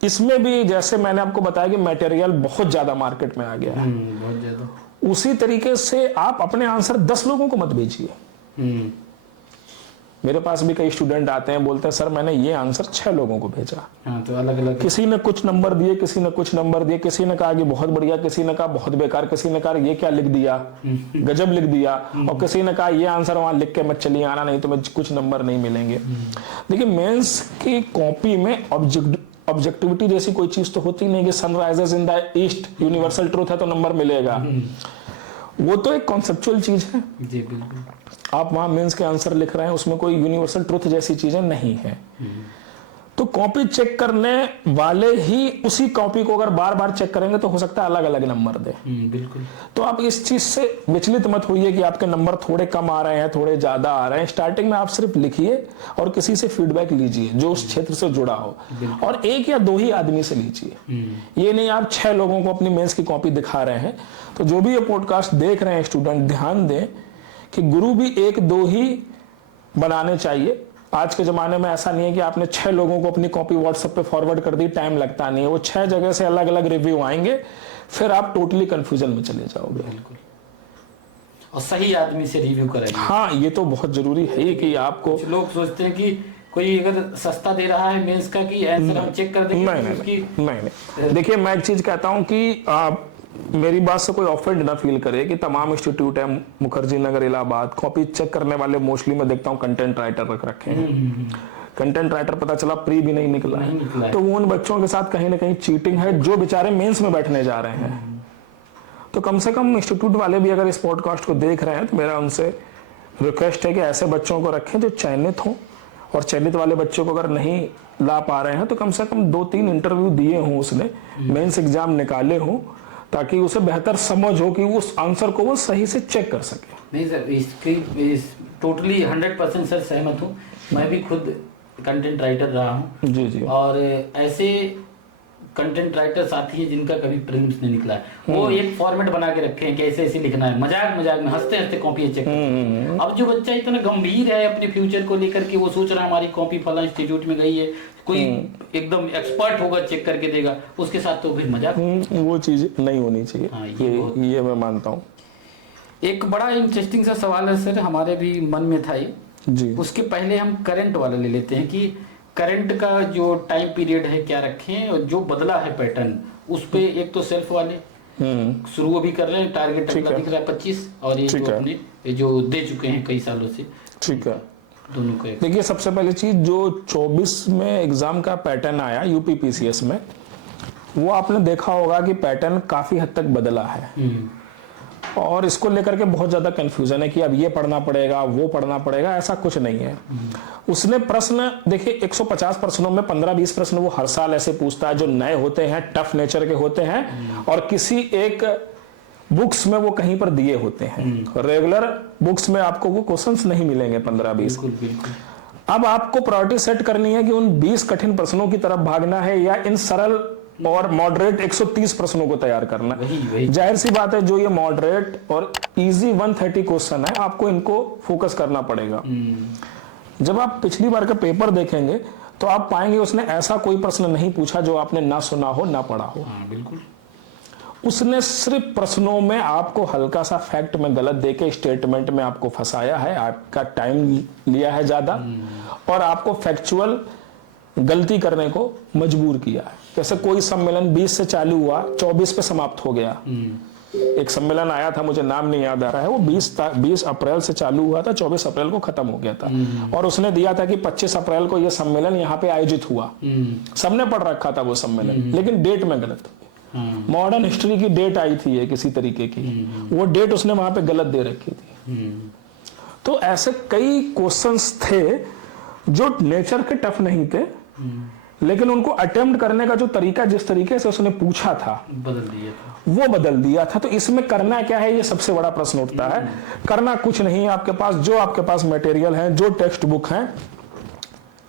इसमें भी जैसे मैंने आपको बताया कि मटेरियल बहुत ज्यादा मार्केट में आ गया है, बहुत ज्यादा। उसी तरीके से आप अपने आंसर 10 लोगों को मत भेजिए। मेरे पास भी कई स्टूडेंट आते हैं, बोलते हैं सर मैंने ये आंसर 6 लोगों को भेजा। हाँ, तो अलग अलग किसी ने कुछ नंबर दिए, किसी ने कुछ नंबर दिए, किसी ने कहा कि बहुत बढ़िया, किसी ने कहा बहुत बेकार, किसी ने कहा ये क्या लिख दिया, गजब लिख दिया, और किसी ने कहा ये आंसर वहां लिख के मत चलिए आना, नहीं तो मैं कुछ नंबर नहीं मिलेंगे। देखिए मेंस की कॉपी में ऑब्जेक्टिविटी जैसी कोई चीज तो होती नहीं कि sunrises in the east universal truth है तो नंबर मिलेगा। वो तो एक कॉन्सेप्चुअल चीज है जी। बिल्कुल। आप वहां मेंस के आंसर लिख रहे हैं, उसमें कोई यूनिवर्सल ट्रुथ जैसी चीजें नहीं है। तो कॉपी चेक करने वाले ही उसी कॉपी को अगर बार बार चेक करेंगे तो हो सकता है अलग अलग नंबर दे। बिल्कुल। तो आप इस चीज से विचलित मत होइए कि आपके नंबर थोड़े कम आ रहे हैं, थोड़े ज्यादा आ रहे हैं। स्टार्टिंग में आप सिर्फ लिखिए और किसी से फीडबैक लीजिए जो उस क्षेत्र से जुड़ा हो, और 1 या 2 ही आदमी से लीजिए। ये नहीं आप 6 लोगों को अपनी मेंस की कॉपी दिखा रहे हैं। तो जो भी ये पॉडकास्ट देख रहे हैं स्टूडेंट, ध्यान दें कि गुरु भी 1-2 ही बनाने चाहिए। आज के जमाने में ऐसा नहीं है कि आपने 6 लोगों को अपनी कॉपी व्हाट्सएप पे फॉरवर्ड कर दी, टाइम लगता नहीं है। वो 6 जगह से अलग अलग रिव्यू आएंगे, फिर आप टोटली कंफ्यूजन में चले जाओगे। बिल्कुल। और सही आदमी से रिव्यू करेंगे। हाँ, ये तो बहुत जरूरी है कि आपको, लोग सोचते हैं कि कोई अगर सस्ता दे रहा है मेंस का कि आंसर हम चेक कर देंगे। नहीं। देखिए मैं एक चीज कहता हूं कि मेरी बात से कोई ऑफेंड ना फील करे कि तमाम इंस्टीट्यूट है मुखर्जी नगर इलाहाबाद, कॉपी चेक करने वाले मोस्टली मैं देखता हूँ कंटेंट राइटर रख रखे हैं। कंटेंट राइटर पता चला प्री भी नहीं निकला है, तो वो उन बच्चों के साथ कहीं ना कहीं चीटिंग है जो बेचारे मेंस में बैठने जा रहे हैं। तो कम से कम इंस्टीट्यूट वाले भी अगर इस पॉडकास्ट को देख रहे हैं तो मेरा उनसे रिक्वेस्ट है कि ऐसे बच्चों को रखें जो चयनित हों, और चयनित वाले बच्चों को अगर नहीं ला पा रहे हैं तो कम से कम 2-3 इंटरव्यू दिए हों, उसने मेंस एग्जाम निकाले हों, ताकि उसे बेहतर समझ हो कि उस आंसर को वो सही से चेक कर सके। नहीं सर, इसकी टोटली 100% सर सहमत हूँ। मैं भी खुद कंटेंट राइटर रहा हूँ जी जी, और ऐसे कंटेंट राइटर साथी हैं जिनका कभी प्रीलिम्स नहीं निकला है। वो एक फॉर्मेट बना के रखे हैं कि ऐसे ऐसे लिखना है, मजाक मजाक में हंसते हंसते कॉपी चेक करते हैं। अब जो बच्चा इतना गंभीर है अपने फ्यूचर को लेकर के, वो सोच रहा है हमारी कॉपी फला इंस्टीट्यूट में गई है, कोई एकदम एक्सपर्ट होगा चेक करके देगा, उसके साथ तो फिर मजाक वो चीज नहीं होनी चाहिए। हाँ, ये मैं मानता हूँ। एक बड़ा इंटरेस्टिंग सा सवाल है सर, हमारे भी मन में था ये जी। उसके पहले हम करंट वाला ले लेते हैं कि करंट का जो टाइम पीरियड है क्या रखें, और जो बदला है पैटर्न उस पे एक तो सेल्फ वाले शुरू अभी कर रहे हैं, टारगेट अगला दिख रहा है 25, और ये जो अपने ये जो दे चुके हैं कई सालों से। ठीक है, दोनों का देखिए सबसे पहले चीज जो 24 में एग्जाम का पैटर्न आया यूपी पीसीएस में, वो आपने देखा होगा कि पैटर्न काफी हद तक बदला है, और इसको लेकर के बहुत ज्यादा कंफ्यूजन है कि अब ये पढ़ना पड़ेगा वो पढ़ना पड़ेगा, ऐसा कुछ नहीं है। उसने प्रश्न देखिए 150 प्रश्नों में 15-20 प्रश्न वो हर साल ऐसे पूछता है जो नए होते हैं, टफ नेचर के होते हैं, और किसी एक बुक्स में वो कहीं पर दिए होते हैं। रेगुलर बुक्स में आपको वो क्वेश्चंस नहीं मिलेंगे 15-20। अब आपको प्रायोरिटी सेट करनी है कि उन 20 कठिन प्रश्नों की तरफ भागना है या इन सरल और मॉडरेट 130 प्रश्नों को तैयार करना। जाहिर सी बात है जो ये मॉडरेट और इजी 130 क्वेश्चन है, आपको इनको फोकस करना पड़ेगा। जब आप पिछली बार का पेपर देखेंगे तो आप पाएंगे उसने ऐसा कोई प्रश्न नहीं पूछा जो आपने ना सुना हो ना पढ़ा हो। बिल्कुल, उसने सिर्फ प्रश्नों में आपको हल्का सा फैक्ट में गलत देके स्टेटमेंट में आपको फंसाया है, आपका टाइम लिया है ज्यादा, और आपको फैक्चुअल गलती करने को मजबूर किया है। जैसे कोई सम्मेलन 20 से चालू हुआ, 24 पे समाप्त हो गया। एक सम्मेलन आया था, मुझे नाम नहीं याद आ रहा है, वो 20 अप्रैल से चालू हुआ था, 24 अप्रैल को खत्म हो गया था, और उसने दिया था कि 25 अप्रैल को यह सम्मेलन यहाँ पे आयोजित हुआ। सबने पढ़ रखा था वो सम्मेलन, लेकिन डेट में गलत। मॉडर्न हिस्ट्री की डेट आई थी ये किसी तरीके की, वो डेट उसने वहां पे गलत दे रखी थी। तो ऐसे कई क्वेश्चंस थे जो नेचर के टफ नहीं थे, लेकिन उनको अटेम्प्ट करने का जो तरीका, जिस तरीके से उसने पूछा था, वो बदल दिया था। तो इसमें करना क्या है, ये सबसे बड़ा प्रश्न उठता है। करना कुछ नहीं है, आपके पास जो आपके पास मटेरियल है, जो टेक्स्ट बुक है,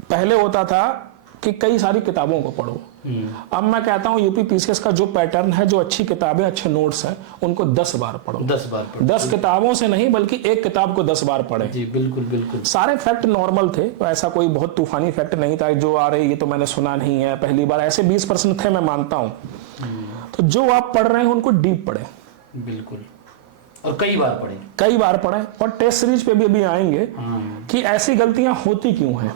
पहले होता था कि कई सारी किताबों को पढ़ो। अब मैं कहता हूं यूपी पीसीएस का जो पैटर्न है, जो अच्छी किताबें अच्छे नोट्स हैं, उनको 10 बार पढ़ो। 10 बार पढ़ो। 10 किताबों से नहीं, बल्कि एक किताब को 10 बार पढ़े। जी बिल्कुल बिल्कुल। सारे फैक्ट नॉर्मल थे, तो ऐसा कोई बहुत तूफानी फैक्ट नहीं था जो आ रहे ये तो मैंने सुना नहीं है पहली बार, ऐसे 20 प्रश्न थे, मैं मानता हूं। तो जो आप पढ़ रहे हैं उनको डीप पढ़े, बिल्कुल, और कई बार पढ़े, और टेस्ट सीरीज पे भी अभी आएंगे कि ऐसी गलतियां होती क्यों हैं।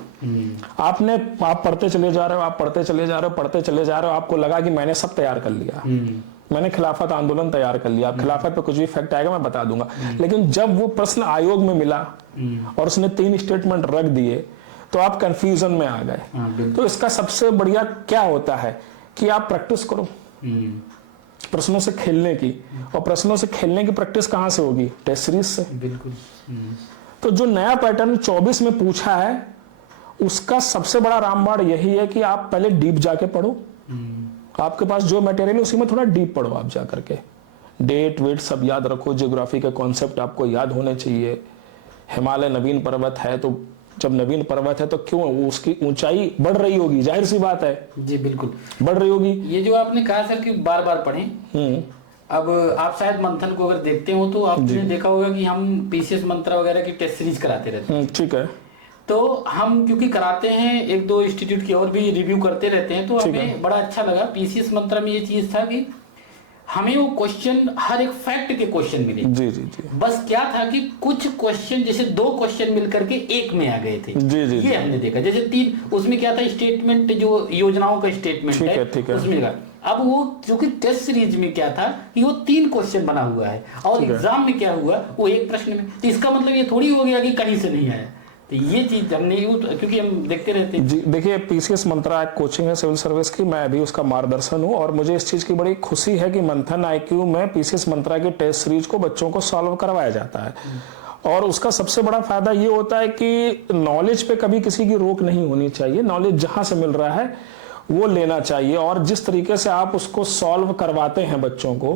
आप पढ़ते चले जा रहे हो, आपको लगा कि मैंने सब तैयार कर लिया, मैंने खिलाफत आंदोलन तैयार कर लिया, खिलाफत पे कुछ भी फैक्ट आएगा मैं बता दूंगा, लेकिन जब वो प्रश्न आयोग में मिला और उसने 3 स्टेटमेंट रख दिए तो आप कंफ्यूजन में आ गए। तो इसका सबसे बढ़िया क्या होता है कि आप प्रैक्टिस करो प्रश्नों से खेलने की, और प्रश्नों से खेलने की प्रैक्टिस कहां से होगी, टेस्ट सीरीज से। बिल्कुल। तो जो नया पैटर्न 24 में पूछा है, उसका सबसे बड़ा रामबाण यही है कि आप पहले डीप जाके पढ़ो। आपके पास जो मटेरियल है उसी में थोड़ा डीप पढ़ो, आप जा करके डेट वेट सब याद रखो, ज्योग्राफी के कॉन्सेप्ट आपको याद होने चाहिए। हिमालय नवीन पर्वत है, तो जब नवीन पर्वत है तो क्यों उसकी ऊंचाई बढ़ रही होगी, जाहिर सी बात है। जी बिल्कुल बढ़ रही होगी। ये जो आपने कहा सर कि बार बार पढ़ें, अब आप शायद मंथन को अगर देखते हो तो आपने देखा होगा कि हम पीसीएस मंत्रा वगैरह की टेस्ट सीरीज कराते रहते हैं। ठीक है। तो हम क्योंकि कराते हैं, 1-2 इंस्टीट्यूट की और भी रिव्यू करते रहते हैं, तो हमें बड़ा अच्छा लगा। पीसीएस मंत्रा में ये चीज था कि हमें वो क्वेश्चन, हर एक फैक्ट के क्वेश्चन मिले। जी जी जी। बस क्या था कि कुछ क्वेश्चन, जैसे 2 क्वेश्चन मिलकर के एक में आ गए थे। जी जी। ये हमने देखा। जैसे 3 उसमें क्या था, स्टेटमेंट जो योजनाओं का स्टेटमेंट है, उसमें अब वो क्योंकि टेस्ट सीरीज में क्या था कि वो 3 क्वेश्चन बना हुआ है और एग्जाम में क्या हुआ वो 1 प्रश्न में, तो इसका मतलब ये थोड़ी हो गया कि कहीं से नहीं आया। तो ये चीज हमने क्योंकि हम देखते रहते हैं। जी देखिए, पीसीएस मंत्रा एक कोचिंग है सिविल सर्विस की, मैं भी उसका मार्गदर्शन हूँ और मुझे इस चीज की बड़ी खुशी है कि मंथन आईक्यू में पीसीएस मंत्रा की टेस्ट सीरीज को बच्चों को सॉल्व करवाया जाता है। और उसका सबसे बड़ा फायदा ये होता है कि नॉलेज पे कभी किसी की रोक नहीं होनी चाहिए, नॉलेज जहां से मिल रहा है वो लेना चाहिए। और जिस तरीके से आप उसको सॉल्व करवाते हैं बच्चों को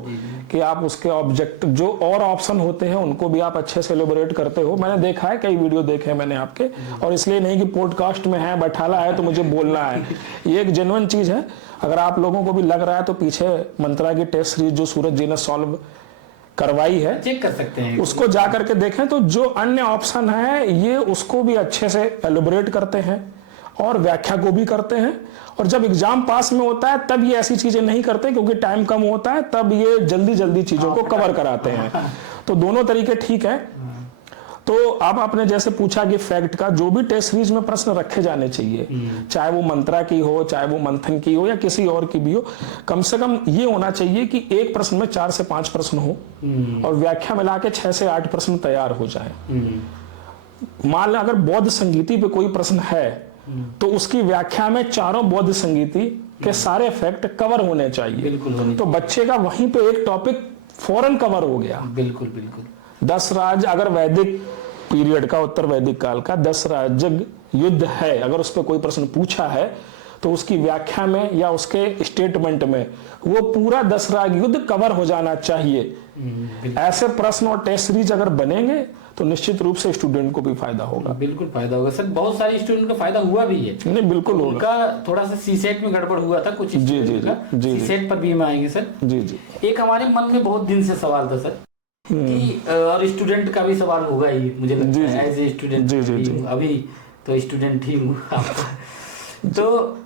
कि आप उसके ऑब्जेक्ट जो और ऑप्शन होते हैं उनको भी आप अच्छे से एलिबोरेट करते हो। मैंने देखा है, कई वीडियो देखे हैं मैंने आपके, और इसलिए नहीं कि पॉडकास्ट में है बैठाला है तो मुझे बोलना है, ये एक जेन्युइन चीज है। अगर आप लोगों को भी लग रहा है तो पीछे मंत्रा की टेस्ट सीरीज जो सूरज जी ने सॉल्व करवाई है, चेक कर सकते हैं, उसको जा करके देखें तो जो अन्य ऑप्शन है ये उसको भी अच्छे से एलिबोरेट करते हैं और व्याख्या को भी करते हैं। और जब एग्जाम पास में होता है तब ये ऐसी चीजें नहीं करते क्योंकि टाइम कम होता है, तब ये जल्दी जल्दी चीजों को कवर कराते हैं। तो दोनों तरीके ठीक है। तो अब आपने जैसे पूछा कि फैक्ट का जो भी टेस्ट सीरीज में प्रश्न रखे जाने चाहिए, चाहे वो मंत्रा की हो, चाहे वो मंथन की हो या किसी और की भी हो, कम से कम ये होना चाहिए कि एक प्रश्न में 4 से 5 प्रश्न हो और व्याख्या मिला के 6 से 8 प्रश्न तैयार हो जाए। मान लें अगर बौद्ध संगीति पे कोई प्रश्न है तो उसकी व्याख्या में चारों बौद्ध संगीति के सारे फैक्ट कवर होने चाहिए। बिल्कुल तो बच्चे का वहीं पे एक टॉपिक फौरन कवर हो गया। बिल्कुल बिल्कुल। 10 राज अगर वैदिक पीरियड का, उत्तर वैदिक काल का 10 राजग युद्ध है, अगर उस पर कोई प्रश्न पूछा है तो उसकी व्याख्या में या उसके स्टेटमेंट में वो पूरा 10 राज युद्ध कवर हो जाना चाहिए। ऐसे प्रश्न और टेस्ट सीरीज अगर बनेंगे तो निश्चित रूप से स्टूडेंट को भी फायदा होगा। बिल्कुल फायदा होगा सर, बहुत सारे स्टूडेंट को फायदा हुआ भी है। नहीं बिल्कुल होगा। उनका थोड़ा सा सीसेट में गड़बड़ हुआ था कुछ, जी सीसेट पर भी हम आएंगे सर। जी जी। एक हमारे मन में बहुत दिन से सवाल था सर कि और स्टूडेंट का भी सवाल होगा ही, मुझे लगता है एज ए स्टूडेंट, अभी तो स्टूडेंट ही हूँ तो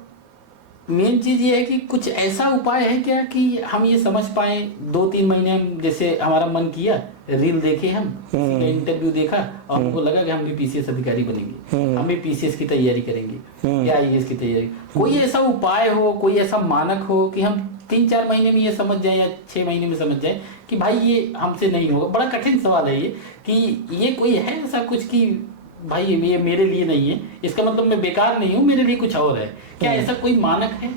मेन चीज ये है कि कुछ ऐसा उपाय है क्या कि हम ये समझ पाए 2-3 महीने, जैसे हमारा मन किया, रील देखे, हम किसी का इंटरव्यू देखा और हमको लगा कि हम भी पीसीएस अधिकारी बनेंगे, हम भी पीसीएस की तैयारी करेंगे या आईएएस की तैयारी, कोई ऐसा उपाय हो, कोई ऐसा मानक हो कि हम 3-4 महीने में ये समझ जाए या 6 महीने में समझ जाए कि भाई ये हमसे नहीं होगा। बड़ा कठिन सवाल है ये कि ये कोई है ऐसा कुछ कि भाई ये मेरे लिए नहीं है, इसका मतलब मैं बेकार नहीं हूँ, मेरे लिए कुछ और है, क्या ऐसा कोई मानक है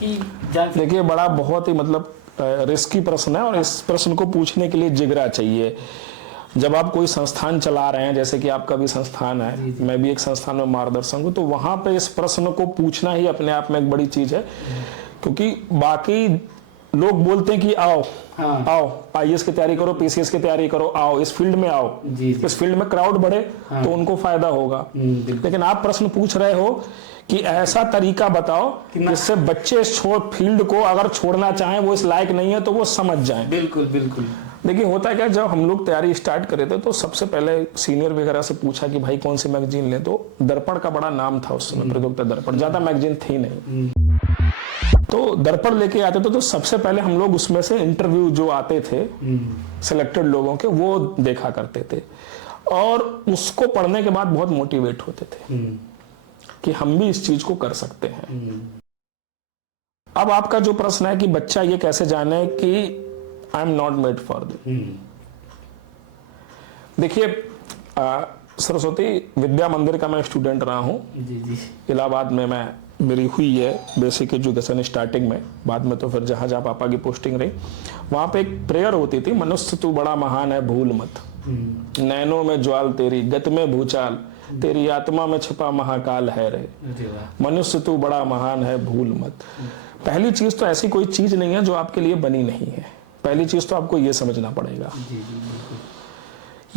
कि देखिए बड़ा बहुत ही मतलब रिस्की प्रश्न है और इस प्रश्न को पूछने के लिए जिगरा चाहिए। जब आप कोई संस्थान चला रहे हैं, जैसे कि आपका भी संस्थान है, मैं भी एक संस्थान में मार्गदर्शक हूँ, तो वहां पे इस प्रश्न को पूछना ही अपने आप में एक बड़ी चीज है। क्योंकि बाकी लोग बोलते हैं कि आओ आओ आईएएस की तैयारी करो, पीसीएस की तैयारी करो, आओ इस फील्ड में आओ, इस फील्ड में क्राउड बढ़े तो उनको फायदा होगा। लेकिन आप प्रश्न पूछ रहे हो कि ऐसा तरीका बताओ जिससे बच्चे इस फील्ड को अगर छोड़ना चाहें, वो इस लायक नहीं है, तो वो समझ जाएं। बिल्कुल बिल्कुल। देखिए होता क्या, जब हम लोग तैयारी स्टार्ट करे थे तो सबसे पहले सीनियर वगैरह से पूछा कि भाई कौन सी मैगजीन ले, तो दर्पण का बड़ा नाम था उस समय, प्रयोक्ता दर्पण, ज्यादा मैगजीन थी नहीं, तो दर्पण लेके आते थे। तो सबसे पहले हम लोग उसमें से इंटरव्यू जो आते थे सिलेक्टेड लोगों के, वो देखा करते थे और उसको पढ़ने के बाद बहुत मोटिवेट होते थे कि हम भी इस चीज को कर सकते हैं। अब आपका जो प्रश्न है कि बच्चा ये कैसे जाने कि I am not made for this. देखिए सरस्वती विद्या मंदिर का मैं स्टूडेंट रहा हूँ, इलाहाबाद में मैं मेरी हुई है बेसिक एजुकेशन स्टार्टिंग में, बाद में तो फिर जहाँ पापा की पोस्टिंग रही, वहां पे एक प्रेयर होती थी, मनुष्य तू बड़ा महान है भूल मत, नैनों में ज्वाल तेरी, गत में भूचाल, तेरी आत्मा में छिपा महाकाल है रे, मनुष्य तू बड़ा महान है भूल मत। पहली चीज तो ऐसी कोई चीज नहीं है जो आपके लिए बनी नहीं है, पहली चीज तो आपको ये समझना पड़ेगा।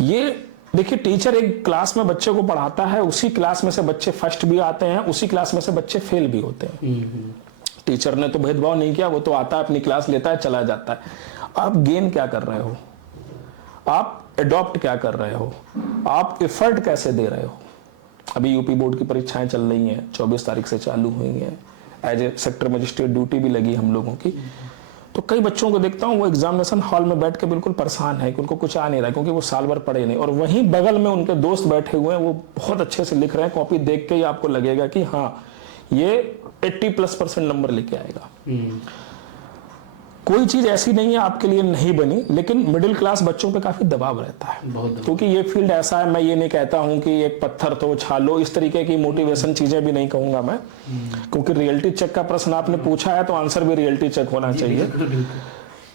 ये देखिए टीचर एक क्लास में बच्चे को पढ़ाता है, उसी क्लास में से बच्चे फर्स्ट भी आते हैं, उसी क्लास में से बच्चे फेल भी होते हैं। टीचर ने तो भेदभाव नहीं किया, वो तो आता है अपनी क्लास लेता है चला जाता है। आप गेन क्या कर रहे हो, आप एडॉप्ट क्या कर रहे हो, आप एफर्ट कैसे दे रहे हो। अभी यूपी बोर्ड की परीक्षाएं चल रही हैं, 24 तारीख से चालू हुई हैं, as a sector magistrate duty भी लगी हम लोगों की। तो कई बच्चों को देखता हूँ वो एग्जामिनेशन हॉल में बैठ के बिल्कुल परेशान है कि उनको कुछ आ नहीं रहा, क्योंकि वो साल भर पढ़े नहीं, और वहीं बगल में उनके दोस्त बैठे हुए हैं, वो बहुत अच्छे से लिख रहे हैं, कॉपी देख के ही आपको लगेगा कि हाँ ये 80+% नंबर लेके आएगा। कोई चीज ऐसी नहीं है आपके लिए नहीं बनी, लेकिन मिडिल क्लास बच्चों पे काफी दबाव रहता है, क्योंकि ये फील्ड ऐसा है। मैं ये नहीं कहता हूं कि एक पत्थर तो उछालो, इस तरीके की मोटिवेशन चीजें भी नहीं कहूंगा मैं, क्योंकि रियलिटी चेक का प्रश्न आपने पूछा है तो आंसर भी रियलिटी चेक होना चाहिए।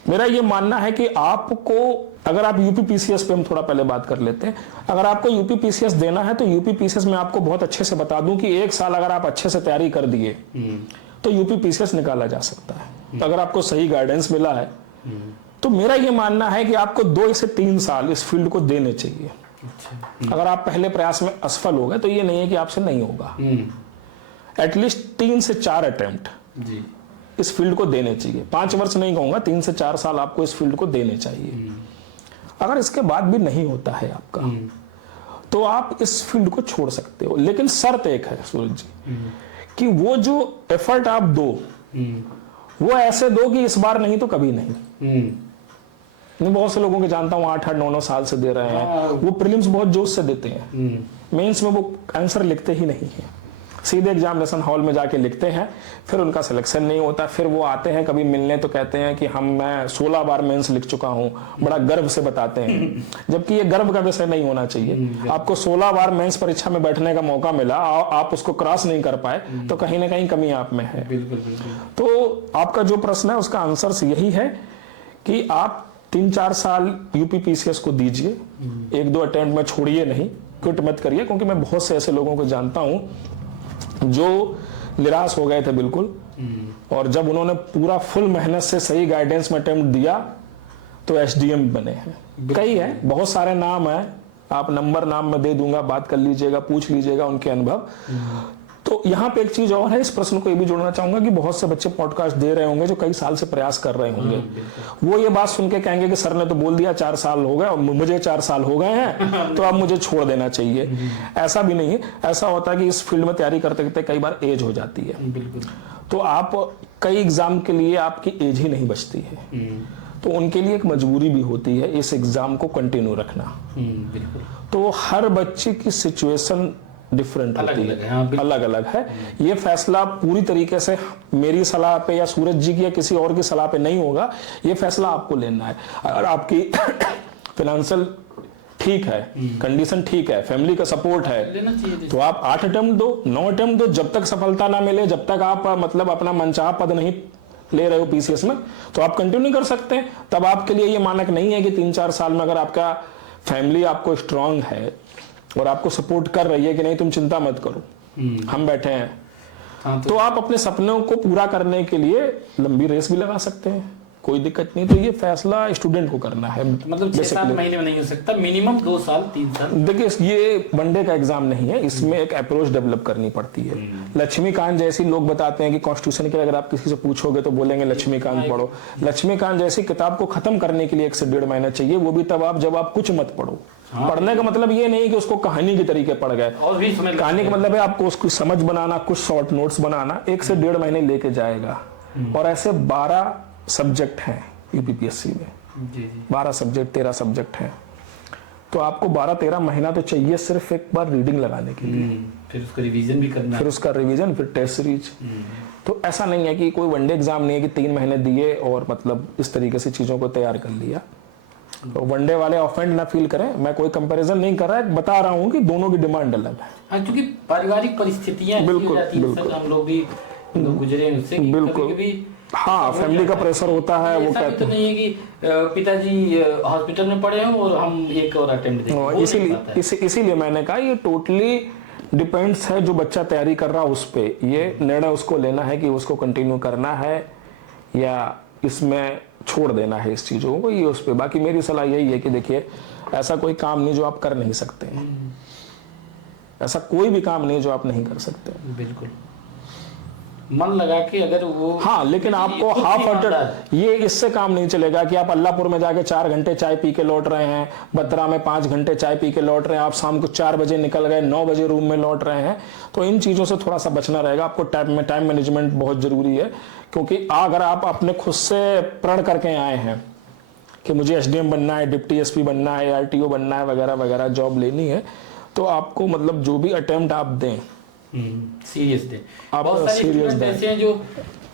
मेरा ये मानना है कि आपको, अगर आप यूपी पीसीएस पे हम थोड़ा पहले बात कर लेते हैं, अगर आपको यूपी पीसीएस देना है तो यूपी पीसीएस में आपको बहुत अच्छे से बता दूं कि एक साल अगर आप अच्छे से तैयारी कर दिए तो यूपी पीसीएस निकाला जा सकता है। तो अगर आपको सही गाइडेंस मिला है तो मेरा ये मानना है कि आपको 2 से 3 साल इस फील्ड को देने चाहिए। अगर आप पहले प्रयास में असफल हो गए तो ये नहीं है कि आपसे नहीं होगा, एटलीस्ट 3 से 4 अटेम्प्ट इस फील्ड को देने चाहिए। 5 वर्ष नहीं कहूंगा, 3 से 4 साल आपको इस फील्ड को देने चाहिए। अगर इसके बाद भी नहीं होता है आपका तो आप इस फील्ड को छोड़ सकते हो, लेकिन शर्त एक है सूरज जी, कि वो जो एफर्ट आप दो वो ऐसे दो कि इस बार नहीं तो कभी नहीं। मैं बहुत से लोगों के जानता हूँ 8-8, 9-9 साल से दे रहे हैं, वो प्रीलिम्स बहुत जोश से देते हैं, मेंस में वो आंसर लिखते ही नहीं है, सीधे एग्जामिनेशन हॉल में जाके लिखते हैं, फिर उनका सिलेक्शन नहीं होता। फिर वो आते हैं कभी मिलने तो कहते हैं कि मैं 16 बार मेंस लिख चुका हूं, बड़ा गर्व से बताते हैं, जबकि ये गर्व का विषय नहीं होना चाहिए। आपको 16 बार मेंस परीक्षा में बैठने का मौका मिला, आप उसको क्रॉस नहीं कर पाए तो कहीं ना कहीं कमी आप में है। बिल्कुल बिल्कुल। तो आपका जो प्रश्न है उसका आंसर यही है कि आप 3-4 साल यूपी पीसीएस को दीजिए, 1-2 अटेम्प्ट में छोड़िए नहीं, क्विट मत करिए, क्योंकि मैं बहुत से ऐसे लोगों को जानता हूं जो निराश हो गए थे बिल्कुल, और जब उन्होंने पूरा फुल मेहनत से सही गाइडेंस में अटेम्प्ट दिया तो एसडीएम बने हैं। कई है, बहुत सारे नाम है, आप नंबर नाम में दे दूंगा, बात कर लीजिएगा, पूछ लीजिएगा उनके अनुभव। तो यहाँ पे एक चीज और है, इस प्रश्न को ये भी जोड़ना चाहूंगा कि बहुत से बच्चे पॉडकास्ट दे रहे होंगे जो कई साल से प्रयास कर रहे होंगे, वो ये बात सुन के कहेंगे कि सर ने तो बोल दिया 4 साल हो गए और मुझे 4 साल हो गए हैं तो अब मुझे छोड़ देना चाहिए। ऐसा भी नहीं है, ऐसा होता है कि इस फील्ड में तैयारी करते करते कई बार एज हो जाती है, तो आप कई एग्जाम के लिए आपकी एज ही नहीं बचती है, तो उनके लिए एक मजबूरी भी होती है इस एग्जाम को कंटिन्यू रखना। तो हर बच्चे की सिचुएशन डिफरेंट होती है, अलग अलग है। ये फैसला पूरी तरीके से मेरी सलाह पे या सूरज जी की या किसी और की सलाह पे नहीं होगा, ये फैसला आपको लेना है। अगर आपकी फाइनेंशियल ठीक है, कंडीशन ठीक है, फैमिली का सपोर्ट है, तो आप 8 अटेम्प्ट दो, 9 अटेम्प्ट दो, जब तक सफलता ना मिले, जब तक आप मतलब अपना मनचाहा पद नहीं ले रहे हो पीसीएस में, तो आप कंटिन्यू कर सकते हैं। तब आपके लिए ये मानक नहीं है कि 3-4 साल में अगर आपका फैमिली आपको स्ट्रांग है और आपको सपोर्ट कर रही है कि नहीं तुम चिंता मत करो, हम बैठे हैं, हाँ, तो आप अपने सपनों को पूरा करने के लिए लंबी रेस भी लगा सकते हैं, कोई दिक्कत नहीं। तो ये फैसला स्टूडेंट को करना है, मतलब 6-7 महीने में नहीं हो सकता, मिनिमम 2 साल 3 साल। देखिए ये वनडे का एग्जाम नहीं है, इसमें एक अप्रोच डेवलप करनी पड़ती है। लक्ष्मीकांत जैसी लोग बताते हैं कि कॉन्स्टिट्यूशन के अगर आप किसी से पूछोगे तो बोलेंगे लक्ष्मीकांत पढ़ो। लक्ष्मीकांत जैसी किताब को खत्म करने के लिए 1 से 1.5 महीना चाहिए, वो भी तब आप जब आप कुछ मत पढ़ो। हाँ, पढ़ने का मतलब ये नहीं कि उसको कहानी के तरीके पढ़ गए, और भी कहानी का मतलब है आपको उसकी समझ बनाना, कुछ शॉर्ट नोट्स बनाना, 1 से 1.5 महीने लेके जाएगा। और ऐसे 12 सब्जेक्ट हैं यूपीपीएससी में, 12 सब्जेक्ट 13 सब्जेक्ट हैं, तो आपको 12-13 महीना तो चाहिए सिर्फ एक बार रीडिंग लगाने के लिए, फिर उसका रिवीजन भी करना, फिर उसका रिवीजन, फिर टेस्ट सीरीज। तो ऐसा नहीं है कि कोई वनडे एग्जाम नहीं है कि 3 महीने दिए और मतलब इस तरीके से चीजों को तैयार कर लिया। तो वनडे वाले ऑफेंड ना फील करें, मैं कोई कंपैरिजन नहीं कर रहा है, बता रहा हूं कि दोनों की डिमांड अलग है। हाँ, क्योंकि पारिवारिक परिस्थितियां बिल्कुल हम लोग भी गुजरे उससे, बिल्कुल हाँ, फैमिली का प्रेशर होता है, वो कहते तो नहीं है कि पिताजी हॉस्पिटल में पड़े हैं और हम एक और अटेम्प्ट दें। इसीलिए मैंने कहा ये टोटली डिपेंड्स है जो बच्चा तैयारी कर रहा है उस पे, ये निर्णय उसको लेना है कि उसको कंटिन्यू करना है या इसमें छोड़ देना है इस चीजों को, ये उस पे। बाकी मेरी सलाह यही है कि देखिए ऐसा कोई काम नहीं जो आप कर नहीं सकते, ऐसा कोई भी काम नहीं जो आप नहीं कर सकते। बिल्कुल मन लगा के अगर वो, हाँ, लेकिन आपको हाफ हार्टेड, ये इससे काम नहीं चलेगा कि आप अल्लाहपुर में जाके 4 घंटे चाय पी के लौट रहे हैं, बत्रा में 5 घंटे चाय पी के लौट रहे हैं, आप शाम को 4 बजे निकल गए, 9 बजे रूम में लौट रहे हैं। तो इन चीजों से थोड़ा सा बचना रहेगा आपको। टाइम मैनेजमेंट बहुत जरूरी है, क्योंकि अगर आप अपने खुद से प्रण करके आए हैं कि मुझे एसडीएम बनना है, डिप्टी एसपी बनना है, आरटीओ बनना है, वगैरह वगैरह जॉब लेनी है, तो आपको मतलब जो भी अटेम्प्ट आप दें सीरियस दे। आप बहुत सारे स्टूडेंट ऐसे हैं जो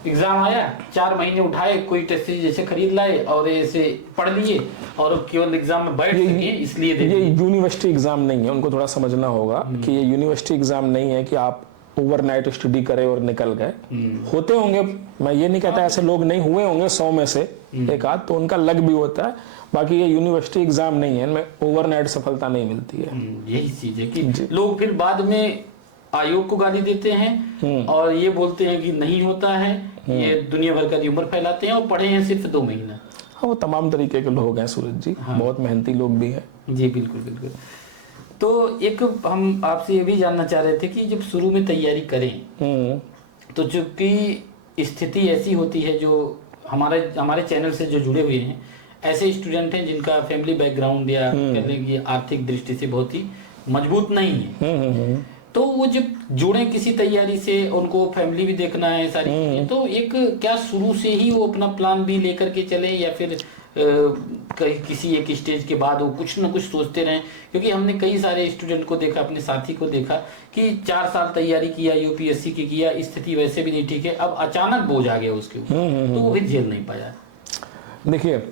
एग्जाम आया, 4 महीने उठाए, कोई टेस्ट सीरीज जैसे खरीद लाए और ऐसे पढ़ लिए और केवल एग्जाम में बैठ सके, इसलिए ये यूनिवर्सिटी एग्जाम नहीं है, उनको थोड़ा समझना होगा कि ये यूनिवर्सिटी एग्जाम नहीं है कि आप ओवरनाइट स्टडी करें और निकल गए। होते होंगे, मैं ये नहीं कहता ऐसे लोग नहीं हुए होंगे, 100 में से एक आध तो उनका लग भी होता है, बाकी ये यूनिवर्सिटी एग्जाम नहीं है, इनमें ओवरनाइट सफलता नहीं मिलती है। यही चीज है कि लोग फिर बाद में आयोग को गाली देते हैं और ये बोलते हैं कि नहीं होता है, ये दुनिया भर का र्यूमर फैलाते हैं और पढ़े हैं सिर्फ 2 महीना। हाँ, वो तमाम तरीके के लोग हैं सूरज जी। हाँ। बहुत मेहनती लोग भी हैं जी। बिल्कुल बिल्कुल। तो एक हम आपसे ये भी जानना चाह रहे थे कि जब शुरू में तैयारी करें तो चूंकि स्थिति ऐसी होती है, जो हमारे चैनल से जो जुड़े हुए हैं ऐसे स्टूडेंट हैं जिनका फैमिली बैकग्राउंड या कह लें कि आर्थिक दृष्टि से बहुत ही मजबूत नहीं है, तो वो जब जुड़े किसी तैयारी से, उनको फैमिली भी देखना है सारी चीजें, तो एक क्या शुरू से ही वो अपना प्लान भी लेकर के चले या फिर किसी एक स्टेज के बाद वो कुछ ना कुछ सोचते रहें? क्योंकि हमने कई सारे स्टूडेंट को देखा, अपने साथी को देखा कि 4 साल तैयारी किया, यूपीएससी की किया, स्थिति वैसे भी नहीं ठीक है, अब अचानक बोझ आ गया उसके ऊपर, तो वो भी झेल नहीं पाया। देखिए,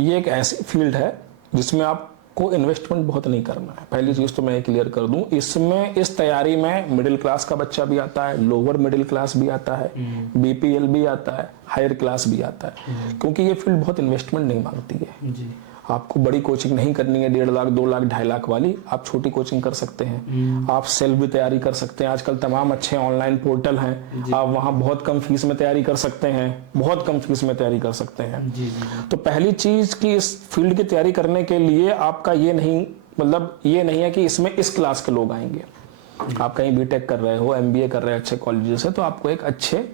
ये एक ऐसी फील्ड है जिसमें आपको इन्वेस्टमेंट बहुत नहीं करना है। पहली चीज तो मैं क्लियर कर दूं, इसमें इस तैयारी में मिडिल क्लास का बच्चा भी आता है, लोअर मिडिल क्लास भी आता है, बीपीएल भी आता है, हायर क्लास भी आता है, क्योंकि ये फील्ड बहुत इन्वेस्टमेंट नहीं मांगती है जी। आपको बड़ी कोचिंग नहीं करनी है 1.5 लाख 2 लाख 2.5 लाख वाली, आप छोटी कोचिंग कर सकते हैं, आप सेल्फ भी तैयारी कर सकते हैं। आजकल तमाम अच्छे ऑनलाइन पोर्टल हैं, आप वहां बहुत कम फीस में तैयारी कर सकते हैं, बहुत कम फीस में तैयारी कर सकते हैं जी। तो पहली चीज कि इस फील्ड की तैयारी करने के लिए आपका ये नहीं, मतलब ये नहीं है कि इसमें इस क्लास के लोग आएंगे। आप कहीं बीटेक कर रहे हो, एमबीए कर रहे हो अच्छे कॉलेज से, तो आपको एक अच्छे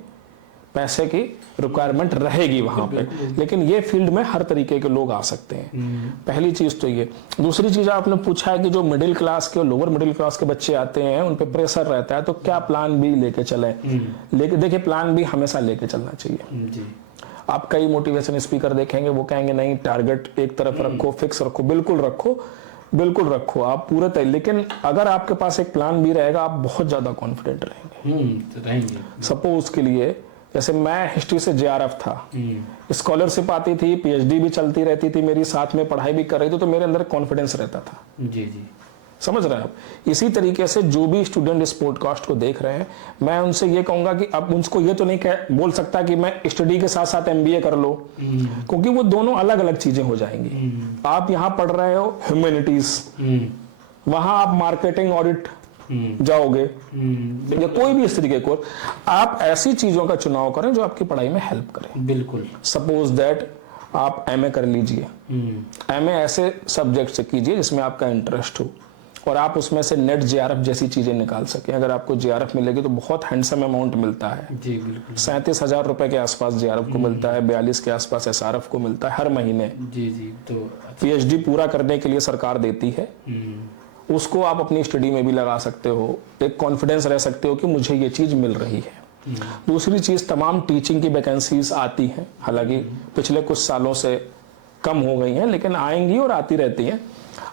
पैसे की रिक्वायरमेंट रहेगी वहां पे, लेकिन ये फील्ड में हर तरीके के लोग आ सकते हैं। पहली चीज तो ये। दूसरी चीज आपने पूछा है कि जो मिडिल क्लास के और लोअर मिडिल क्लास के बच्चे आते हैं उन पे प्रेशर रहता है, तो क्या प्लान बी लेके चले? लेके देखिए, प्लान बी हमेशा लेके चलना चाहिए जी। आप कई मोटिवेशन स्पीकर देखेंगे, वो कहेंगे नहीं, टारगेट एक तरफ रखो, फिक्स रखो, बिल्कुल रखो, बिल्कुल रखो आप पूरे तय। लेकिन अगर आपके पास एक प्लान बी रहेगा, आप बहुत ज्यादा कॉन्फिडेंट रहेंगे। सपोज के लिए जैसे मैं हिस्ट्री से जेआरएफ था, स्कॉलरशिप आती थी, पीएचडी भी चलती रहती थी मेरी, साथ में पढ़ाई भी कर रही थी, तो मेरे अंदर कॉन्फिडेंस रहता था जी जी। समझ रहे हैं आप? इसी तरीके से जो भी स्टूडेंट इस पॉडकास्ट को देख रहे हैं, मैं उनसे ये कहूंगा कि अब उनको ये तो नहीं बोल सकता कि मैं स्टडी के साथ साथ एमबीए कर लो, क्योंकि वो दोनों अलग अलग चीजें हो जाएंगी। आप यहाँ पढ़ रहे हो ह्यूमैनिटीज, वहां आप मार्केटिंग ऑडिट जाओगे या कोई भी इस तरीके को, आप ऐसी चीजों का चुनाव करें जो आपकी पढ़ाई में हेल्प करें। बिल्कुल। सपोज दैट आप एमए कर लीजिए, एमए ऐसे सब्जेक्ट से कीजिए जिसमें आपका इंटरेस्ट हो और आप उसमें से नेट जेआरएफ जैसी चीजें निकाल सकें। अगर आपको जेआरएफ मिलेगी तो बहुत हैंडसम अमाउंट मिलता है जी। बिल्कुल। 37,000 रुपए के आसपास जेआरएफ को मिलता है, 42 के आसपास एसआरएफ को मिलता है हर महीने जी जी। तो पीएचडी पूरा करने के लिए सरकार देती है, उसको आप अपनी स्टडी में भी लगा सकते हो, एक कॉन्फिडेंस रह सकते हो कि मुझे ये चीज मिल रही है। दूसरी चीज, तमाम टीचिंग की वैकेंसीज आती हैं, हालांकि पिछले कुछ सालों से कम हो गई हैं, लेकिन आएंगी और आती रहती हैं।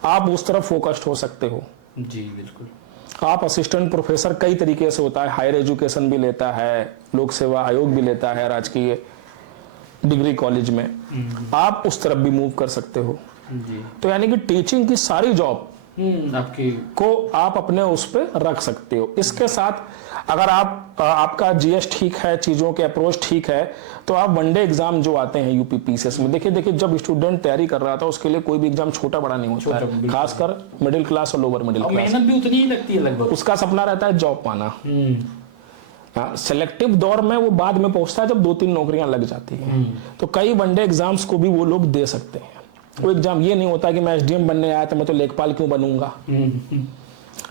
आप उस तरफ फोकस्ड हो सकते हो जी। बिल्कुल। आप असिस्टेंट प्रोफेसर कई तरीके से होता है, हायर एजुकेशन भी लेता है, लोक सेवा आयोग भी लेता है राजकीय डिग्री कॉलेज में, आप उस तरफ भी मूव कर सकते हो जी। तो यानी कि टीचिंग की सारी जॉब आपकी को आप अपने उस पे रख सकते हो। इसके साथ अगर आपका जीएस ठीक है, चीजों के अप्रोच ठीक है, तो आप वनडे एग्जाम जो आते हैं यूपीपीसीएस में, देखिए जब स्टूडेंट तैयारी कर रहा था उसके लिए कोई भी एग्जाम छोटा बड़ा नहीं होता है, खासकर मिडिल क्लास और लोअर मिडिल क्लास। मेहनत भी उतनी ही लगती है लगभग। उसका सपना रहता है जॉब पाना। सेलेक्टिव दौर में वो बाद में पहुंचता है जब 2-3 नौकरियां लग जाती हैं, तो कई वनडे एग्जाम्स को भी वो लोग दे सकते हैं। वो एग्जाम ये नहीं होता कि मैं एसडीएम बनने आया तो मैं तो लेखपाल क्यों बनूंगा।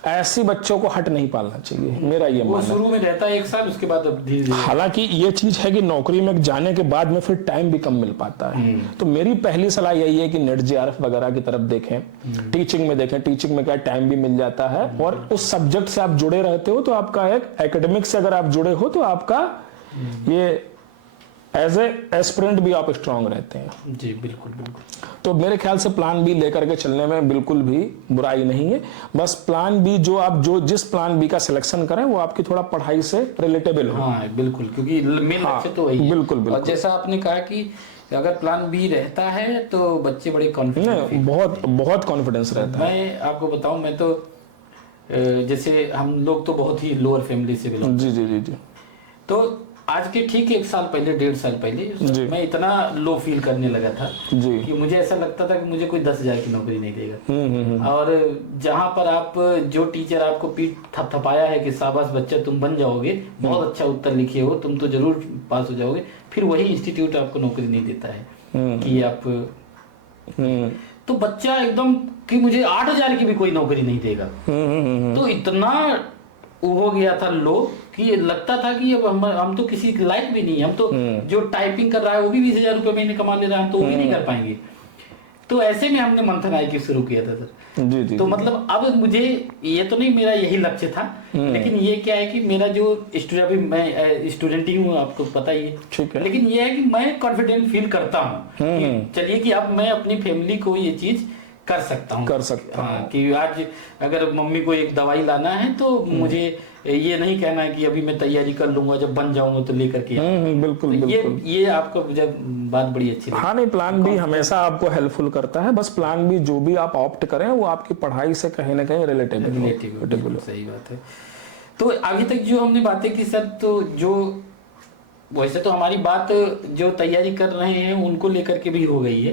ऐसी बच्चों को हट नहीं पालना चाहिए, मेरा ये मानना है। शुरू में रहता है 1 साल, उसके बाद अब धीरे-धीरे। हालांकि ये चीज है कि नौकरी में जाने के बाद में फिर टाइम भी कम मिल पाता है, तो मेरी पहली सलाह यही है कि नेट जेआरएफ वगैरह की तरफ देखें, टीचिंग में देखें। टीचिंग में क्या टाइम भी मिल जाता है और उस सब्जेक्ट से आप जुड़े रहते हो, तो आपका एक एकेडमिक से अगर आप जुड़े हो तो आपका ये एज ए एस्पिरेंट भी आप स्ट्रांग रहते हैं। जी बिल्कुल बिल्कुल। तो मेरे ख्याल से प्लान बी लेकर के चलने में बिल्कुल भी बुराई नहीं है। बस प्लान बी जो जिस प्लान बी का सिलेक्शन करें वो आपकी थोड़ा पढ़ाई से रिलेटेबल हो। हाँ बिल्कुल, क्योंकि मेन लक्ष्य तो वही है। बिल्कुल बिल्कुल। और जैसा आपने कहा कि अगर प्लान बी रहता है तो बच्चे बड़े कॉन्फिडेंस, बहुत कॉन्फिडेंस रहता है। मैं आपको बताऊं, मैं तो जैसे हम लोग तो बहुत ही लोअर फैमिली से बिलोंग, जी जी जी जी, तो आज के ठीक 1 साल पहले 1.5 साल पहले मैं इतना लो फील करने लगा था जी, कि मुझे ऐसा लगता था कि मुझे कोई 10,000 की नौकरी नहीं देगा। और जहां पर आप जो टीचर आपको पीठ थपथपाया है कि शाबाश बच्चा तुम बन जाओगे, बहुत अच्छा उत्तर लिखे हो, तुम तो जरूर पास हो जाओगे, फिर वही इंस्टीट्यूट आपको नौकरी नहीं देता है कि आप तो बच्चा एकदम कि मुझे 8,000 की भी कोई नौकरी नहीं देगा। तो इतना हो गया था लो कि लगता था कि अब हम तो किसी लायक भी नहीं है, हम तो जो टाइपिंग कर रहा है वो भी 20,000 रुपए महीने कमा ले रहा है, हम तो वो भी नहीं कर पाएंगे। तो ऐसे में हमने मंथन आय की शुरू किया था सर। जी जी, तो मतलब अब मुझे ये तो नहीं मेरा यही लक्ष्य था, लेकिन ये क्या है कि मेरा जो अभी मैं स्टूडेंट ही हूँ, आपको पता ही है, लेकिन ये है कि मैं कॉन्फिडेंट फील करता हूँ चलिए कि अब मैं अपनी फैमिली को ये चीज कर सकता हूँ कि आज अगर मम्मी को एक दवाई लाना है तो मुझे ये नहीं कहना है कि अभी मैं तैयारी कर लूंगा, जब बन जाऊंगा तो लेकर के। बिल्कुल तो बिल्कुल, ये आपको मुझे बात बड़ी अच्छी लगी। हाँ नहीं, प्लान बी हमेशा आपको हेल्पफुल करता है। बस प्लान बी जो भी आप ऑप्ट करें वो आपकी पढ़ाई से कहीं ना कहीं रिलेटेबल। सही बात है। तो अभी तक जो हमने बातें की सर, तो जो वैसे तो हमारी बात जो तैयारी कर रहे हैं उनको लेकर के भी हो गई है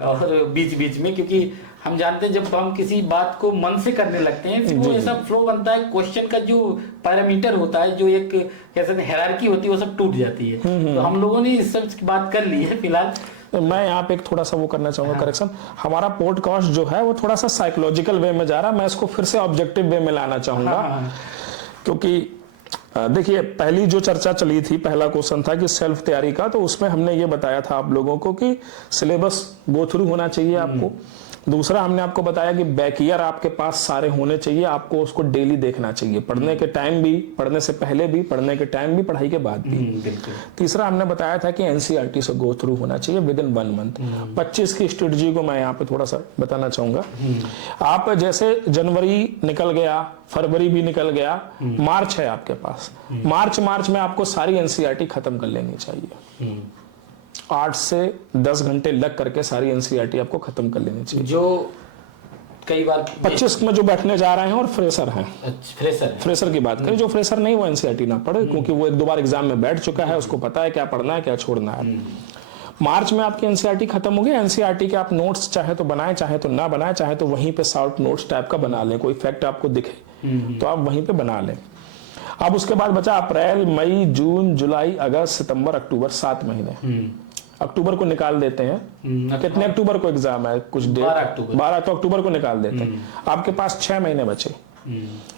और बीच बीच में, क्योंकि हम जानते हैं जब हम किसी बात को मन से करने लगते हैं फिर वो ऐसा फ्लो बनता है, क्वेश्चन का जो पैरामीटर होता है, जो एक कैसे हायरार्की होती है, वो सब टूट जाती है। तो हम लोगों ने इस सब की बात कर ली है फिलहाल। मैं यहाँ पे एक थोड़ा सा वो करना चाहूंगा करेक्शन। हमारा पॉडकास्ट जो है वो थोड़ा सा साइकोलॉजिकल वे में जा रहा है, मैं इसको फिर से ऑब्जेक्टिव वे में लाना चाहूंगा। क्योंकि देखिए, पहली जो चर्चा चली थी, पहला क्वेश्चन था कि सेल्फ तैयारी का, तो उसमें हमने ये बताया था आप लोगों को कि सिलेबस गो थ्रू होना चाहिए आपको। दूसरा हमने आपको बताया कि बैक ईयर आपके पास सारे होने चाहिए, आपको उसको डेली देखना चाहिए, पढ़ने के टाइम भी, पढ़ने से पहले भी, पढ़ने के टाइम भी, पढ़ाई के बाद भी। तीसरा हमने बताया था कि एनसीईआरटी से गो थ्रू होना चाहिए विद इन 1 मंथ। 25 की स्ट्रेटजी को मैं यहाँ पे थोड़ा सा बताना चाहूंगा। आप जैसे जनवरी निकल गया, फरवरी भी निकल गया, मार्च है आपके पास, मार्च में आपको सारी एनसीईआरटी खत्म कर लेनी चाहिए। 8 से 10 घंटे लग करके सारी एनसीईआरटी आपको खत्म कर लेनी चाहिए। जो कई बार 25 में जो बैठने जा रहे हैं और फ्रेशर हैं, फ्रेशर की बात करें, जो फ्रेशर नहीं वो एनसीईआरटी ना पढ़े, क्योंकि वो 1-2 बार एग्जाम में बैठ चुका है, उसको पता है क्या पढ़ना है क्या छोड़ना है। मार्च में आपकी एनसीईआरटी खत्म हो गई। एनसीईआरटी के आप नोट्स चाहे तो बनाएं, चाहे तो ना बनाएं, चाहे तो वहीं पे शॉर्ट नोट्स टाइप का बना लें, कोई फैक्ट आपको दिखे तो आप वहीं पे बना लें। अब उसके बाद बचा अप्रैल, मई, जून, जुलाई, अगस्त, सितंबर, अक्टूबर, 7 महीने। अक्टूबर को निकाल देते हैं। कितने अक्टूबर को एग्जाम है? कुछ डेट 12, तो अक्टूबर को निकाल देते हैं। आपके पास 6 महीने बचे।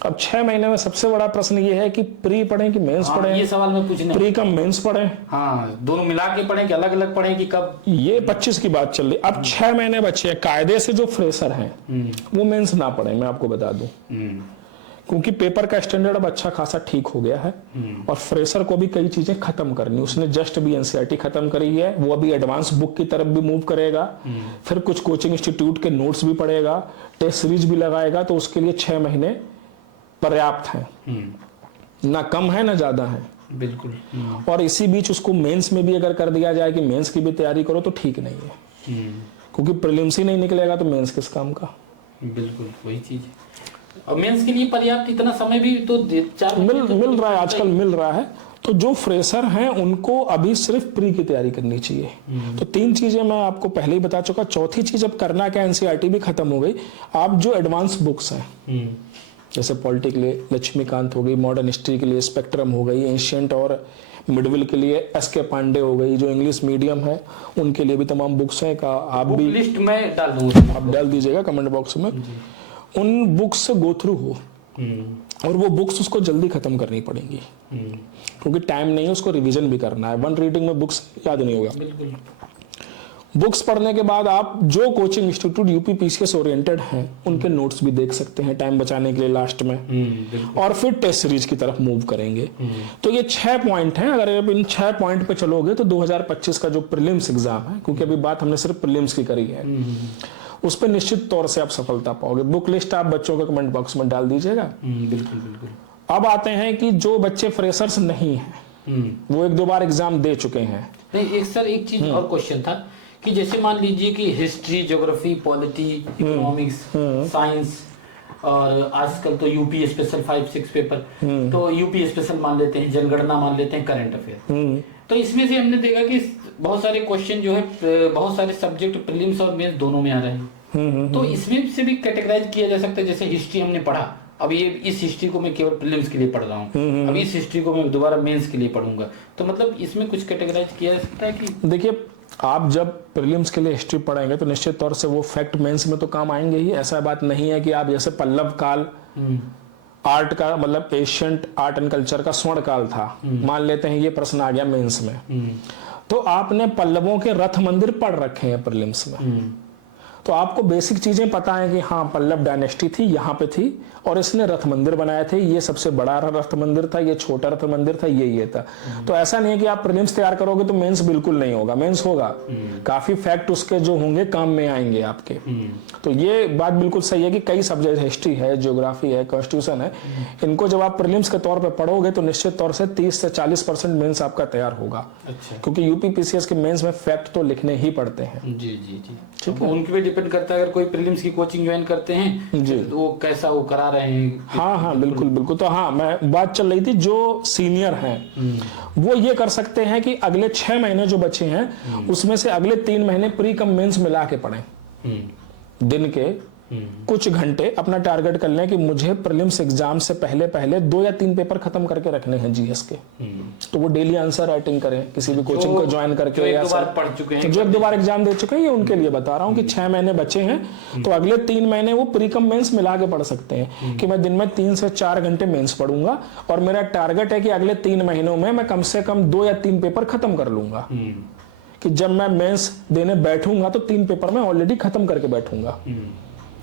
अब 6 महीने में सबसे बड़ा प्रश्न ये है कि प्री पढ़ें कि मेंस पढ़ें? ये सवाल मैं पूछने, प्री कम मेंस पढ़ें? दोनों मिला के पढ़ें कि अलग अलग पढ़ें कि कब? ये 25 की बात चल रही। अब 6 महीने बचे हैं। कायदे से जो फ्रेशर हैं वो मेंस ना पढ़ें, मैं आपको बता दूं, क्योंकि पेपर का स्टैंडर्ड अब अच्छा खासा ठीक हो गया है और फ्रेशर को भी कई चीजें खत्म करनी। उसने जस्ट भी एनसीईआरटी खत्म करी है, वो अभी एडवांस बुक की तरफ भी मूव करेगा, फिर कुछ कोचिंग इंस्टीट्यूट के नोट्स भी पढ़ेगा, टेस्ट सीरीज भी लगाएगा, तो उसके लिए 6 महीने पर्याप्त है, ना कम है ना ज्यादा है। बिल्कुल। और इसी बीच उसको मेंस में भी अगर कर दिया जाए कि मेंस की भी तैयारी करो तो ठीक नहीं है, क्योंकि प्रीलिम्स ही नहीं निकलेगा तो मेंस किस काम का। बिल्कुल वही चीज है। और मेंस के लिए पर्याप्त इतना समय भी तो मिल रहा है, आजकल मिल रहा है। तो जो फ्रेशर हैं उनको अभी सिर्फ प्री की तैयारी करनी चाहिए। तो 3 चीजें मैं आपको पहले ही बता चुका। चौथी चीज, अब करना क्या, एनसीईआरटी भी खत्म हो गई। आप जो एडवांस बुक्स हैं, जैसे पॉलिटी के लिए लक्ष्मीकांत हो गई, मॉडर्न हिस्ट्री के लिए स्पेक्ट्रम हो गई, एंशिएंट और मिडविल के लिए एसके पांडे हो गई, जो इंग्लिश मीडियम है उनके लिए भी तमाम बुक्स हैं का आप भी लिस्ट में डाल दूंगा, आप डाल दीजिएगा कमेंट बॉक्स में। उन बुक्स से गो थ्रू हो और वो बुक्स उसको जल्दी खत्म करनी पड़ेंगी, क्योंकि टाइम नहीं है, उसको रिवीजन भी करना है। 1 रीडिंग में बुक्स याद नहीं होगा। बुक्स पढ़ने के बाद आप जो कोचिंग इंस्टीट्यूट यूपीपीसीएस ओरिएंटेड हैं उनके नोट्स भी देख सकते हैं टाइम बचाने के लिए लास्ट में, और फिर टेस्ट सीरीज की तरफ मूव करेंगे। तो ये 6 पॉइंट हैं, अगर आप इन 6 पॉइंट पे चलोगे तो 2025 का जो प्रीलिम्स एग्जाम है, क्योंकि अभी बात हमने सिर्फ प्रीलिम्स की करी है, उस पर निश्चित तौर से आप सफलता पाओगे। बुक लिस्ट आप बच्चों के कमेंट बॉक्स में डाल दीजिएगा। बिल्कुल बिल्कुल। अब आते हैं कि जो बच्चे फ्रेशर्स नहीं हैं, वो 1-2 बार एग्जाम दे चुके हैं। नहीं, एक चीज और क्वेश्चन था कि जैसे मान लीजिए कि history, geography, polity, economics, science, और आजकल तो यूपी स्पेशल 5-6 पेपर, तो यूपी स्पेशल मान लेते हैं, जनगणना मान लेते हैं, करंट अफेयर। तो इसमें से हमने देखा कि बहुत सारे क्वेश्चन जो है, बहुत सारे सब्जेक्ट प्रीलिम्स और मेंस दोनों में आ रहे हैं। तो इसमें से भी कैटेगराइज किया जा सकता है। जैसे हिस्ट्री हमने पढ़ा, अब ये इस हिस्ट्री को मैं केवल प्रीलिम्स के लिए पढ़ रहा हूँ, अब इस हिस्ट्री को मैं दोबारा मेंस के लिए पढ़ूंगा, तो मतलब इसमें कुछ कैटेगराइज किया जा सकता है कि देखिए, आप जब प्रीलिम्स के लिए हिस्ट्री पढ़ेंगे तो निश्चित तौर से वो फैक्ट मेंस में तो काम आएंगे ही। ऐसा बात नहीं है कि आप जैसे पल्लव काल आर्ट का, मतलब एशियंट आर्ट एंड कल्चर का स्वर्ण काल था, मान लेते हैं ये प्रश्न आ गया मेंस में, तो आपने पल्लवों के रथ मंदिर पढ़ रखे हैं प्रीलिम्स में, तो आपको बेसिक चीजें पता है कि हाँ पल्लव डायनेस्टी थी, यहाँ पे थी, और इसने रथ मंदिर बनाए थे, ये सबसे बड़ा रथ मंदिर था, ये छोटा रथ मंदिर था, ये था। तो ऐसा नहीं है कि आप प्रीलिम्स तैयार करोगे तो मेंस बिल्कुल नहीं होगा, मेंस होगा, काफी फैक्ट उसके जो होंगे काम में आएंगे आपके। तो ये बात बिल्कुल सही है कि कई सब्जेक्ट, हिस्ट्री है, ज्योग्राफी है, कॉन्स्टिट्यूशन है, इनको जब आप प्रीलिम्स के तौर पर पढ़ोगे तो निश्चित तौर से 30 से 40% मेंस आपका तैयार होगा। अच्छा। क्योंकि यूपीपीसीएस के मेंस में फैक्ट तो लिखने ही पड़ते हैं। जी जी जी, ठीक है। उनके पे डिपेंड करता है, अगर कोई प्रीलिम्स की कोचिंग ज्वाइन करते हैं जी, तो वो कैसा वो करा रहे हैं। हाँ, बिल्कुल बिल्कुल। तो हाँ, मैं बात चल रही थी, जो सीनियर हैं वो ये कर सकते हैं कि अगले 6 महीने जो बचे हैं उसमें से अगले 3 महीने प्री कम मेंस मिला के पढ़ें। दिन के कुछ घंटे अपना टारगेट कर लें कि मुझे प्रीलिम्स एग्जाम से पहले 2 या 3 पेपर खत्म करके रखने हैं जीएस के। तो वो डेली आंसर राइटिंग करें किसी भी कोचिंग को ज्वाइन करके, या जो पढ़ चुके हैं, जो 1-2 बार एग्जाम दे चुके हैं, ये उनके लिए बता रहा हूँ कि 6 महीने बचे हैं तो अगले 3 महीने वो प्री कम मेंस मिला के पढ़ सकते हैं कि मैं दिन में 3 से 4 घंटे मेंस पढ़ूंगा, और मेरा टारगेट है कि अगले 3 महीनों में मैं कम से कम 2 या 3 पेपर खत्म कर लूंगा, कि जब मैं मेंस देने बैठूंगा तो 3 पेपर मैं ऑलरेडी खत्म करके बैठूंगा।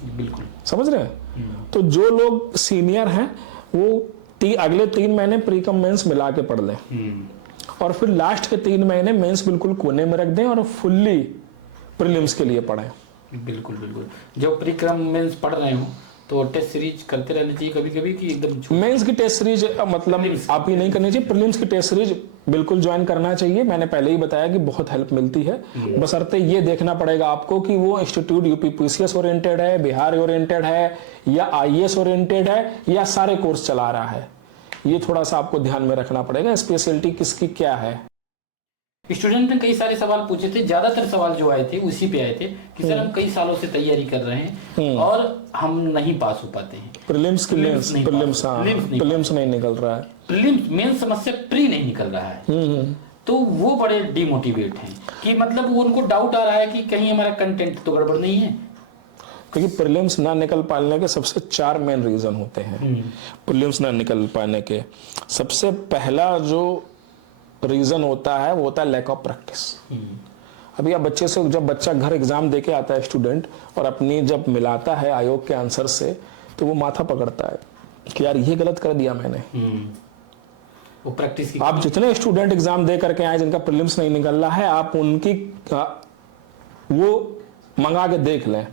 बिल्कुल, समझ रहे हैं? तो जो लोग सीनियर हैं वो अगले 3 महीने प्री कम मेंस मिला के पढ़ लें, और फिर लास्ट के 3 महीने मेंस बिल्कुल कोने में रख दें और फुल्ली प्रीलिम्स के लिए पढ़ें। बिल्कुल बिल्कुल। जब प्री कम मेंस पढ़ रहे हो तो टेस्ट सीरीज करते रहना चाहिए कभी कभी, कि एकदम मेंस की टेस्ट सीरीज मतलब आप ये नहीं करनी चाहिए, प्रीलिम्स की टेस्ट सीरीज बिल्कुल ज्वाइन करना चाहिए। मैंने पहले ही बताया कि बहुत हेल्प मिलती है, बशर्ते ये देखना पड़ेगा आपको कि वो इंस्टीट्यूट यूपीपीसीएस ओरिएंटेड है, बिहार ओरिएंटेड है, या आईएएस ओरिएंटेड है, या सारे कोर्स चला रहा है। ये थोड़ा सा आपको ध्यान में रखना पड़ेगा, स्पेशलिटी किसकी क्या है। स्टूडेंट ने कई सारे सवाल पूछे थे, ज्यादातर सवाल जो आए थे उसी पे आए थे कि सर हम कई सालों से तैयारी कर रहे हैं और हम नहीं पास हो पाते हैं। प्रीलिम्स की प्रीलिम्स नहीं निकल रहा है, प्रीलिम्स मेन समस्या प्री नहीं निकल रहा है, तो वो बड़े डिमोटिवेट हैं कि मतलब वो उनको डाउट आ रहा है कि कहीं हमारा कंटेंट तो गड़बड़ नहीं है। क्योंकि प्रीलिम्स ना निकल पाने के सबसे 4 मेन रीजन होते हैं। प्रीलिम्स ना निकल पाने के सबसे पहला जो रीजन होता है वो होता है लैक ऑफ प्रैक्टिस। अभी आप बच्चे से, जब बच्चा घर एग्जाम देके आता है स्टूडेंट, और अपनी जब मिलाता है आयोग के आंसर से, तो वो माथा पकड़ता है कि यार ये गलत कर दिया मैंने। वो प्रैक्टिस की, आप जितने स्टूडेंट एग्जाम दे करके आए जिनका प्रीलिम्स नहीं निकल रहा है, आप उनकी वो मंगा के देख लें,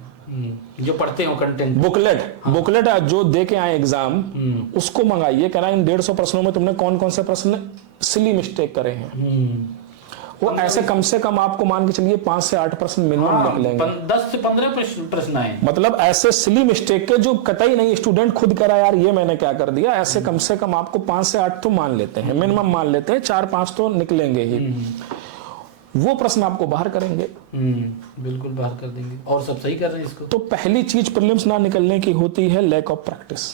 जो पढ़ते हो कंटेंट, बुकलेट जो दे के आए एग्जाम, उसको मंगाइए, कहना इन 150 प्रश्नों में तुमने कौन कौन से प्रश्न सिली मिस्टेक करे हैं। वो ऐसे कम से कम आपको मान के चलिए 5 से 8 प्रश्न मिनिमम निकलेंगे। 10 से 15 प्रश्न आए, मतलब ऐसे सिली मिस्टेक के जो कतई नहीं स्टूडेंट खुद करा यार ये मैंने क्या कर दिया, ऐसे कम से कम आपको 5 से 8 तो मान लेते हैं, मिनिमम मान लेते हैं, 4-5 तो निकलेंगे ही। वो प्रश्न आपको बाहर करेंगे, बिल्कुल बाहर कर देंगे, और सब सही कर रहे हैं इसको। तो पहली चीज प्रीलिम्स ना निकलने की होती है लैक ऑफ प्रैक्टिस,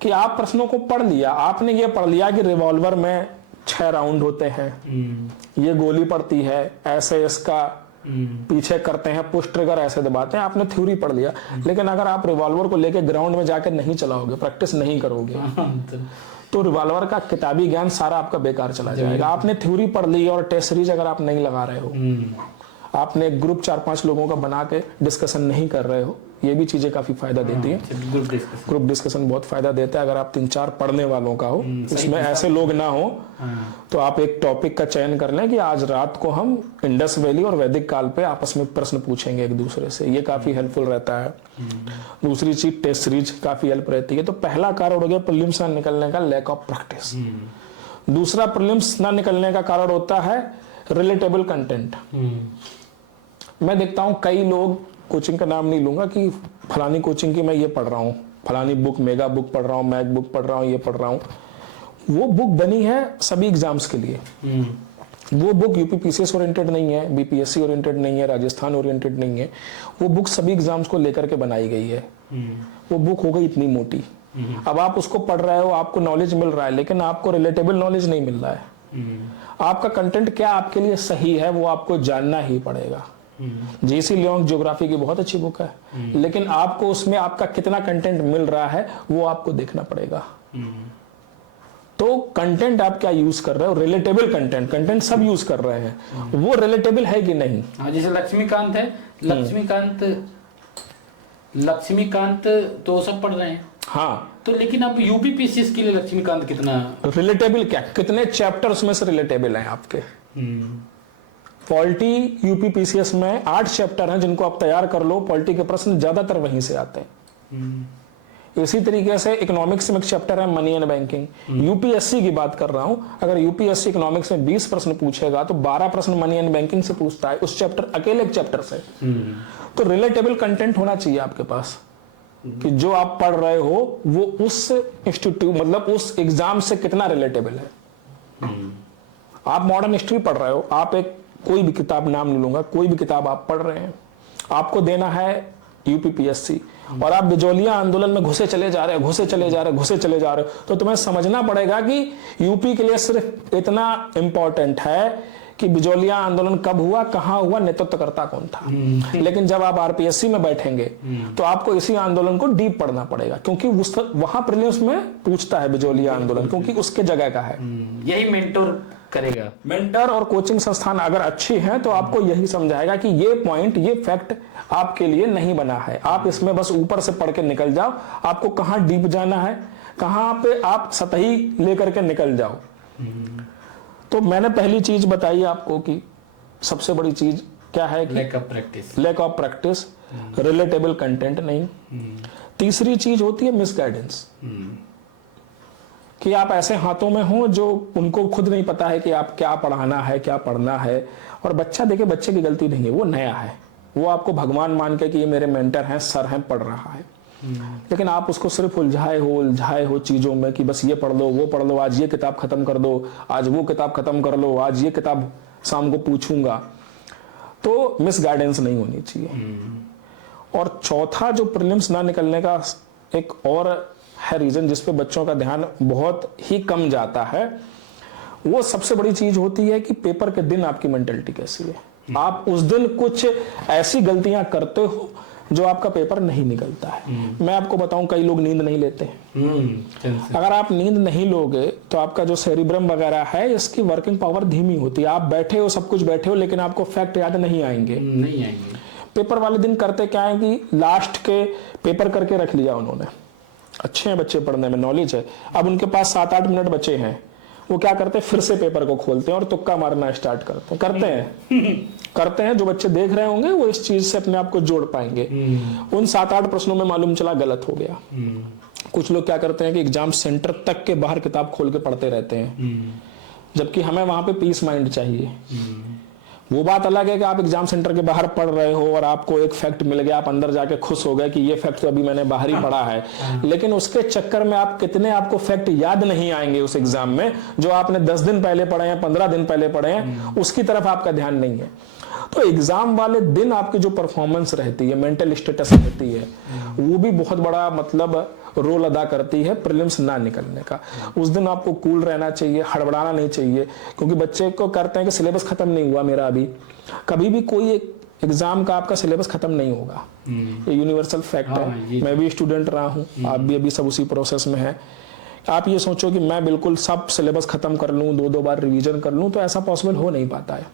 कि आप प्रश्नों को पढ़ लिया, आपने ये पढ़ लिया कि रिवॉल्वर में 6 राउंड होते हैं, ये गोली पड़ती है, ऐसे इसका पीछे करते हैं, पुश ट्रिगर ऐसे दबाते हैं, आपने थ्योरी पढ़ लिया। लेकिन अगर आप रिवॉल्वर को लेके ग्राउंड में जाकर नहीं चलाओगे, प्रैक्टिस नहीं करोगे, तो रिवॉल्वर का किताबी ज्ञान सारा आपका बेकार चला जाएगा। आपने थ्योरी पढ़ ली और टेस्ट सीरीज अगर आप नहीं लगा रहे हो, आपने एक ग्रुप 4-5 लोगों का बना के डिस्कशन नहीं कर रहे हो, ये भी चीजें काफी फायदा देती है। ग्रुप डिस्कशन बहुत फायदा देता है। अगर आप 3-4 पढ़ने वालों का हो, इसमें ऐसे लोग ना हो, तो आप एक टॉपिक का चयन कर लें कि आज रात को हम इंडस वैली और वैदिक काल पे आपस में प्रश्न पूछेंगे एक दूसरे से, ये काफी हेल्पफुल रहता है। दूसरी चीज टेस्ट सीरीज काफी हेल्प रहती है। तो पहला कारण हो गया प्रीलिम्स ना निकलने का लैक ऑफ प्रैक्टिस। दूसरा प्रीलिम्स ना निकलने का कारण होता है रिलेटेबल कंटेंट। मैं देखता हूं कई लोग, कोचिंग का नाम नहीं लूंगा, कि फलानी कोचिंग की मैं ये पढ़ रहा हूँ, फलानी बुक, मेगा बुक पढ़ रहा हूँ, मैक बुक पढ़ रहा हूँ, ये पढ़ रहा हूँ। वो बुक बनी है सभी एग्जाम्स के लिए। वो बुक यूपीपीसीएस ओरिएंटेड नहीं है, बीपीएससी ओरिएंटेड नहीं है, राजस्थान ओरिएंटेड नहीं है। वो बुक सभी एग्जाम्स को लेकर के बनाई गई है। वो बुक हो गई इतनी मोटी। अब आप उसको पढ़ रहे हो, आपको नॉलेज मिल रहा है, लेकिन आपको रिलेटेबल नॉलेज नहीं मिल रहा है। आपका कंटेंट क्या आपके लिए सही है वो आपको जानना ही पड़ेगा। जेसी लियोंग ज्योग्राफी की बहुत अच्छी बुक है, लेकिन आपको उसमें आपका कितना कंटेंट मिल रहा है वो आपको देखना पड़ेगा। तो कंटेंट आप क्या यूज कर रहे हो, रिलेटेबल कंटेंट सब यूज कर रहे हैं, वो रिलेटेबल है कि नहीं। जैसे लक्ष्मीकांत है, लक्ष्मीकांत तो सब पढ़ रहे हैं। हाँ, तो लेकिन अब यूपीपीसीएस के लिए लक्ष्मीकांत कितना रिलेटेबल, क्या कितने चैप्टर्स में से रिलेटेबल हैं आपके। पॉलिटी यूपीपीसीएस में 8 चैप्टर हैं जिनको आप तैयार कर लो, पॉलिटी के प्रश्न ज्यादातर वहीं से आते हैं। इसी तरीके से इकोनॉमिक्स में एक चैप्टर है मनी एंड बैंकिंग। यूपीएससी की बात कर रहा हूं, अगर यूपीएससी इकोनॉमिक्स में 20 प्रश्न पूछेगा तो 12 प्रश्न मनी एंड बैंकिंग से पूछता है, उस चैप्टर, अकेले एक चैप्टर से। तो रिलेटेबल कंटेंट होना चाहिए आपके पास, कि जो आप पढ़ रहे हो वो उस इंस्टीट्यूट, मतलब उस एग्जाम से कितना रिलेटेबल है। आप मॉडर्न हिस्ट्री पढ़ रहे हो, आप एक कोई भी किताब, नाम नहीं लूंगा, कोई भी किताब आप पढ़ रहे हैं, आपको देना है यूपीपीएससी, और आप बिजोलिया आंदोलन में घुसे चले जा रहे हो, तो तुम्हें समझना पड़ेगा कि यूपी के लिए सिर्फ इतना इंपॉर्टेंट है कि बिजोलिया आंदोलन कब हुआ, कहां हुआ, नेतृत्वकर्ता कौन था। लेकिन जब आप आरपीएससी में बैठेंगे तो आपको इसी आंदोलन को डीप पढ़ना पड़ेगा, क्योंकि वहां प्रीलिम्स में पूछता है बिजोलिया आंदोलन, क्योंकि उसके जगह का है। यही मेंटर करेगा। मेंटर और कोचिंग संस्थान अगर अच्छी हैं तो आपको यही समझाएगा कि ये पॉइंट, ये फैक्ट आपके लिए नहीं बना है, आप इसमें बस ऊपर से पढ़ के निकल जाओ, आपको कहां डीप जाना है, कहां पे आप सतही लेकर के निकल जाओ। तो मैंने पहली चीज बताई आपको कि सबसे बड़ी चीज क्या है कि lack of practice, relatable content नहीं। तीसरी चीज होती है मिसगाइडेंस, कि आप ऐसे हाथों में हो जो उनको खुद नहीं पता है कि आप क्या पढ़ाना है, क्या पढ़ना है। और बच्चा, देखिए बच्चे की गलती नहीं है, वो नया है, वो आपको भगवान मान के कि ये मेरे मेंटर हैं, सर हैं, पढ़ रहा है। लेकिन आप उसको सिर्फ उलझाए हो चीजों में कि बस ये पढ़ लो, वो पढ़ लो, आज ये किताब खत्म कर दो, आज वो किताब खत्म कर लो, आज ये किताब शाम को पूछूंगा। तो मिस गाइडेंस नहीं होनी चाहिए। और चौथा जो प्रीलिम्स ना निकलने का एक और है रीजन, जिसपे बच्चों का ध्यान बहुत ही कम जाता है, वो सबसे बड़ी चीज होती है कि पेपर के दिन आपकी मेंटालिटी कैसी है। आप उस दिन कुछ ऐसी गलतियां करते हो जो आपका पेपर नहीं निकलता है। मैं आपको बताऊं, कई लोग नींद नहीं लेते। अगर आप नींद नहीं लोगे तो आपका जो सेरिब्रम वगैरह है, इसकी वर्किंग पावर धीमी होती है। आप बैठे हो, सब कुछ बैठे हो, लेकिन आपको फैक्ट याद नहीं आएंगे। पेपर वाले दिन करते क्या है कि लास्ट के पेपर करके रख लिया उन्होंने, अच्छे हैं बच्चे, पढ़ने में नॉलेज है, अब उनके पास 7-8 मिनट बचे हैं, वो क्या करते हैं, फिर से पेपर को खोलते हैं और तुक्का मारना स्टार्ट करते हैं। जो बच्चे देख रहे होंगे वो इस चीज से अपने आप को जोड़ पाएंगे। उन 7-8 प्रश्नों में मालूम चला गलत हो गया। कुछ लोग क्या करते हैं कि एग्जाम सेंटर तक के बाहर किताब खोल के पढ़ते रहते हैं, जबकि हमें वहां पे पीस माइंड चाहिए। वो बात अलग है कि आप एग्जाम सेंटर के बाहर पढ़ रहे हो और आपको एक फैक्ट मिल गया, आप अंदर जाके खुश हो गए कि ये फैक्ट तो अभी मैंने बाहर ही पढ़ा है, लेकिन उसके चक्कर में आप कितने, आपको फैक्ट याद नहीं आएंगे उस एग्जाम में जो आपने 10 दिन पहले पढ़े हैं, 15 दिन पहले पढ़े हैं, उसकी तरफ आपका ध्यान नहीं है। तो एग्जाम वाले दिन आपकी जो परफॉर्मेंस रहती है, मेंटल स्टेटस रहती है, वो भी बहुत बड़ा मतलब रोल अदा करती है प्रीलिम्स ना निकलने का। उस दिन आपको कूल रहना चाहिए, हड़बड़ाना नहीं चाहिए, क्योंकि बच्चे को करते हैं कि सिलेबस खत्म नहीं हुआ मेरा अभी। कभी भी कोई एग्जाम का आपका सिलेबस खत्म नहीं होगा, ये यूनिवर्सल फैक्ट है। मैं भी स्टूडेंट रहा हूँ, आप भी अभी सब उसी प्रोसेस में है। आप ये सोचो कि मैं बिल्कुल सब सिलेबस खत्म कर लूँ, 2-2 बार रिवीजन कर लूँ, तो ऐसा पॉसिबल हो नहीं पाता है।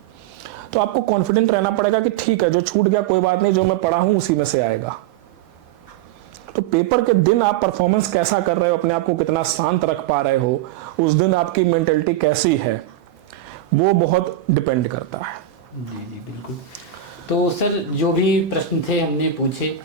तो आपको कॉन्फिडेंट रहना पड़ेगा कि ठीक है, जो छूट गया कोई बात नहीं, जो मैं पढ़ा हूं उसी में से आएगा। तो पेपर के दिन आप परफॉर्मेंस कैसा कर रहे हो, अपने आप को कितना शांत रख पा रहे हो, उस दिन आपकी मेंटेलिटी कैसी है, वो बहुत डिपेंड करता है। जी जी बिल्कुल। तो सर जो भी प्रश्न थे हमने पूछे,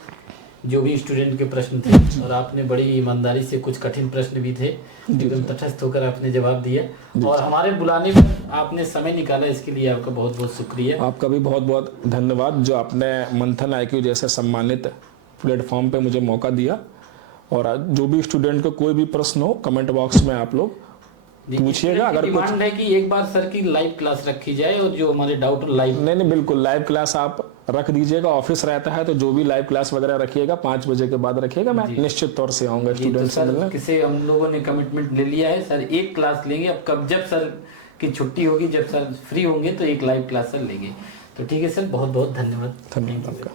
जो भी स्टूडेंट के प्रश्न थे, और आपने बड़ी ईमानदारी से, कुछ कठिन प्रश्न भी थे, एकदम तटस्थ होकर आपने जवाब दिया, और हमारे बुलाने पर आपने समय निकाला, इसके लिए आपका बहुत बहुत शुक्रिया। आपका भी बहुत बहुत धन्यवाद, जो आपने मंथन IQ जैसे सम्मानित प्लेटफॉर्म पे मुझे मौका दिया। और जो भी स्टूडेंट को कोई भी प्रश्न हो, कमेंट बॉक्स में आप लोग पूछिएगा। अगर कुछ डिमांड है कि एक बार सर की लाइव क्लास रखी जाए, और जो हमारे डाउट लाइव, नहीं बिल्कुल लाइव क्लास आप रख दीजिएगा। ऑफिस रहता है तो जो भी लाइव क्लास वगैरह रखिएगा 5 बजे के बाद रखिएगा, मैं निश्चित तौर से आऊंगा स्टूडेंट से मिलने। किसे हम लोगों ने कमिटमेंट ले लिया है सर, एक क्लास लेंगे। अब कब, जब सर की छुट्टी होगी, जब सर फ्री होंगे, तो एक लाइव क्लास सर लेंगे। तो ठीक है सर, बहुत बहुत धन्यवाद। धन्यवाद आपका।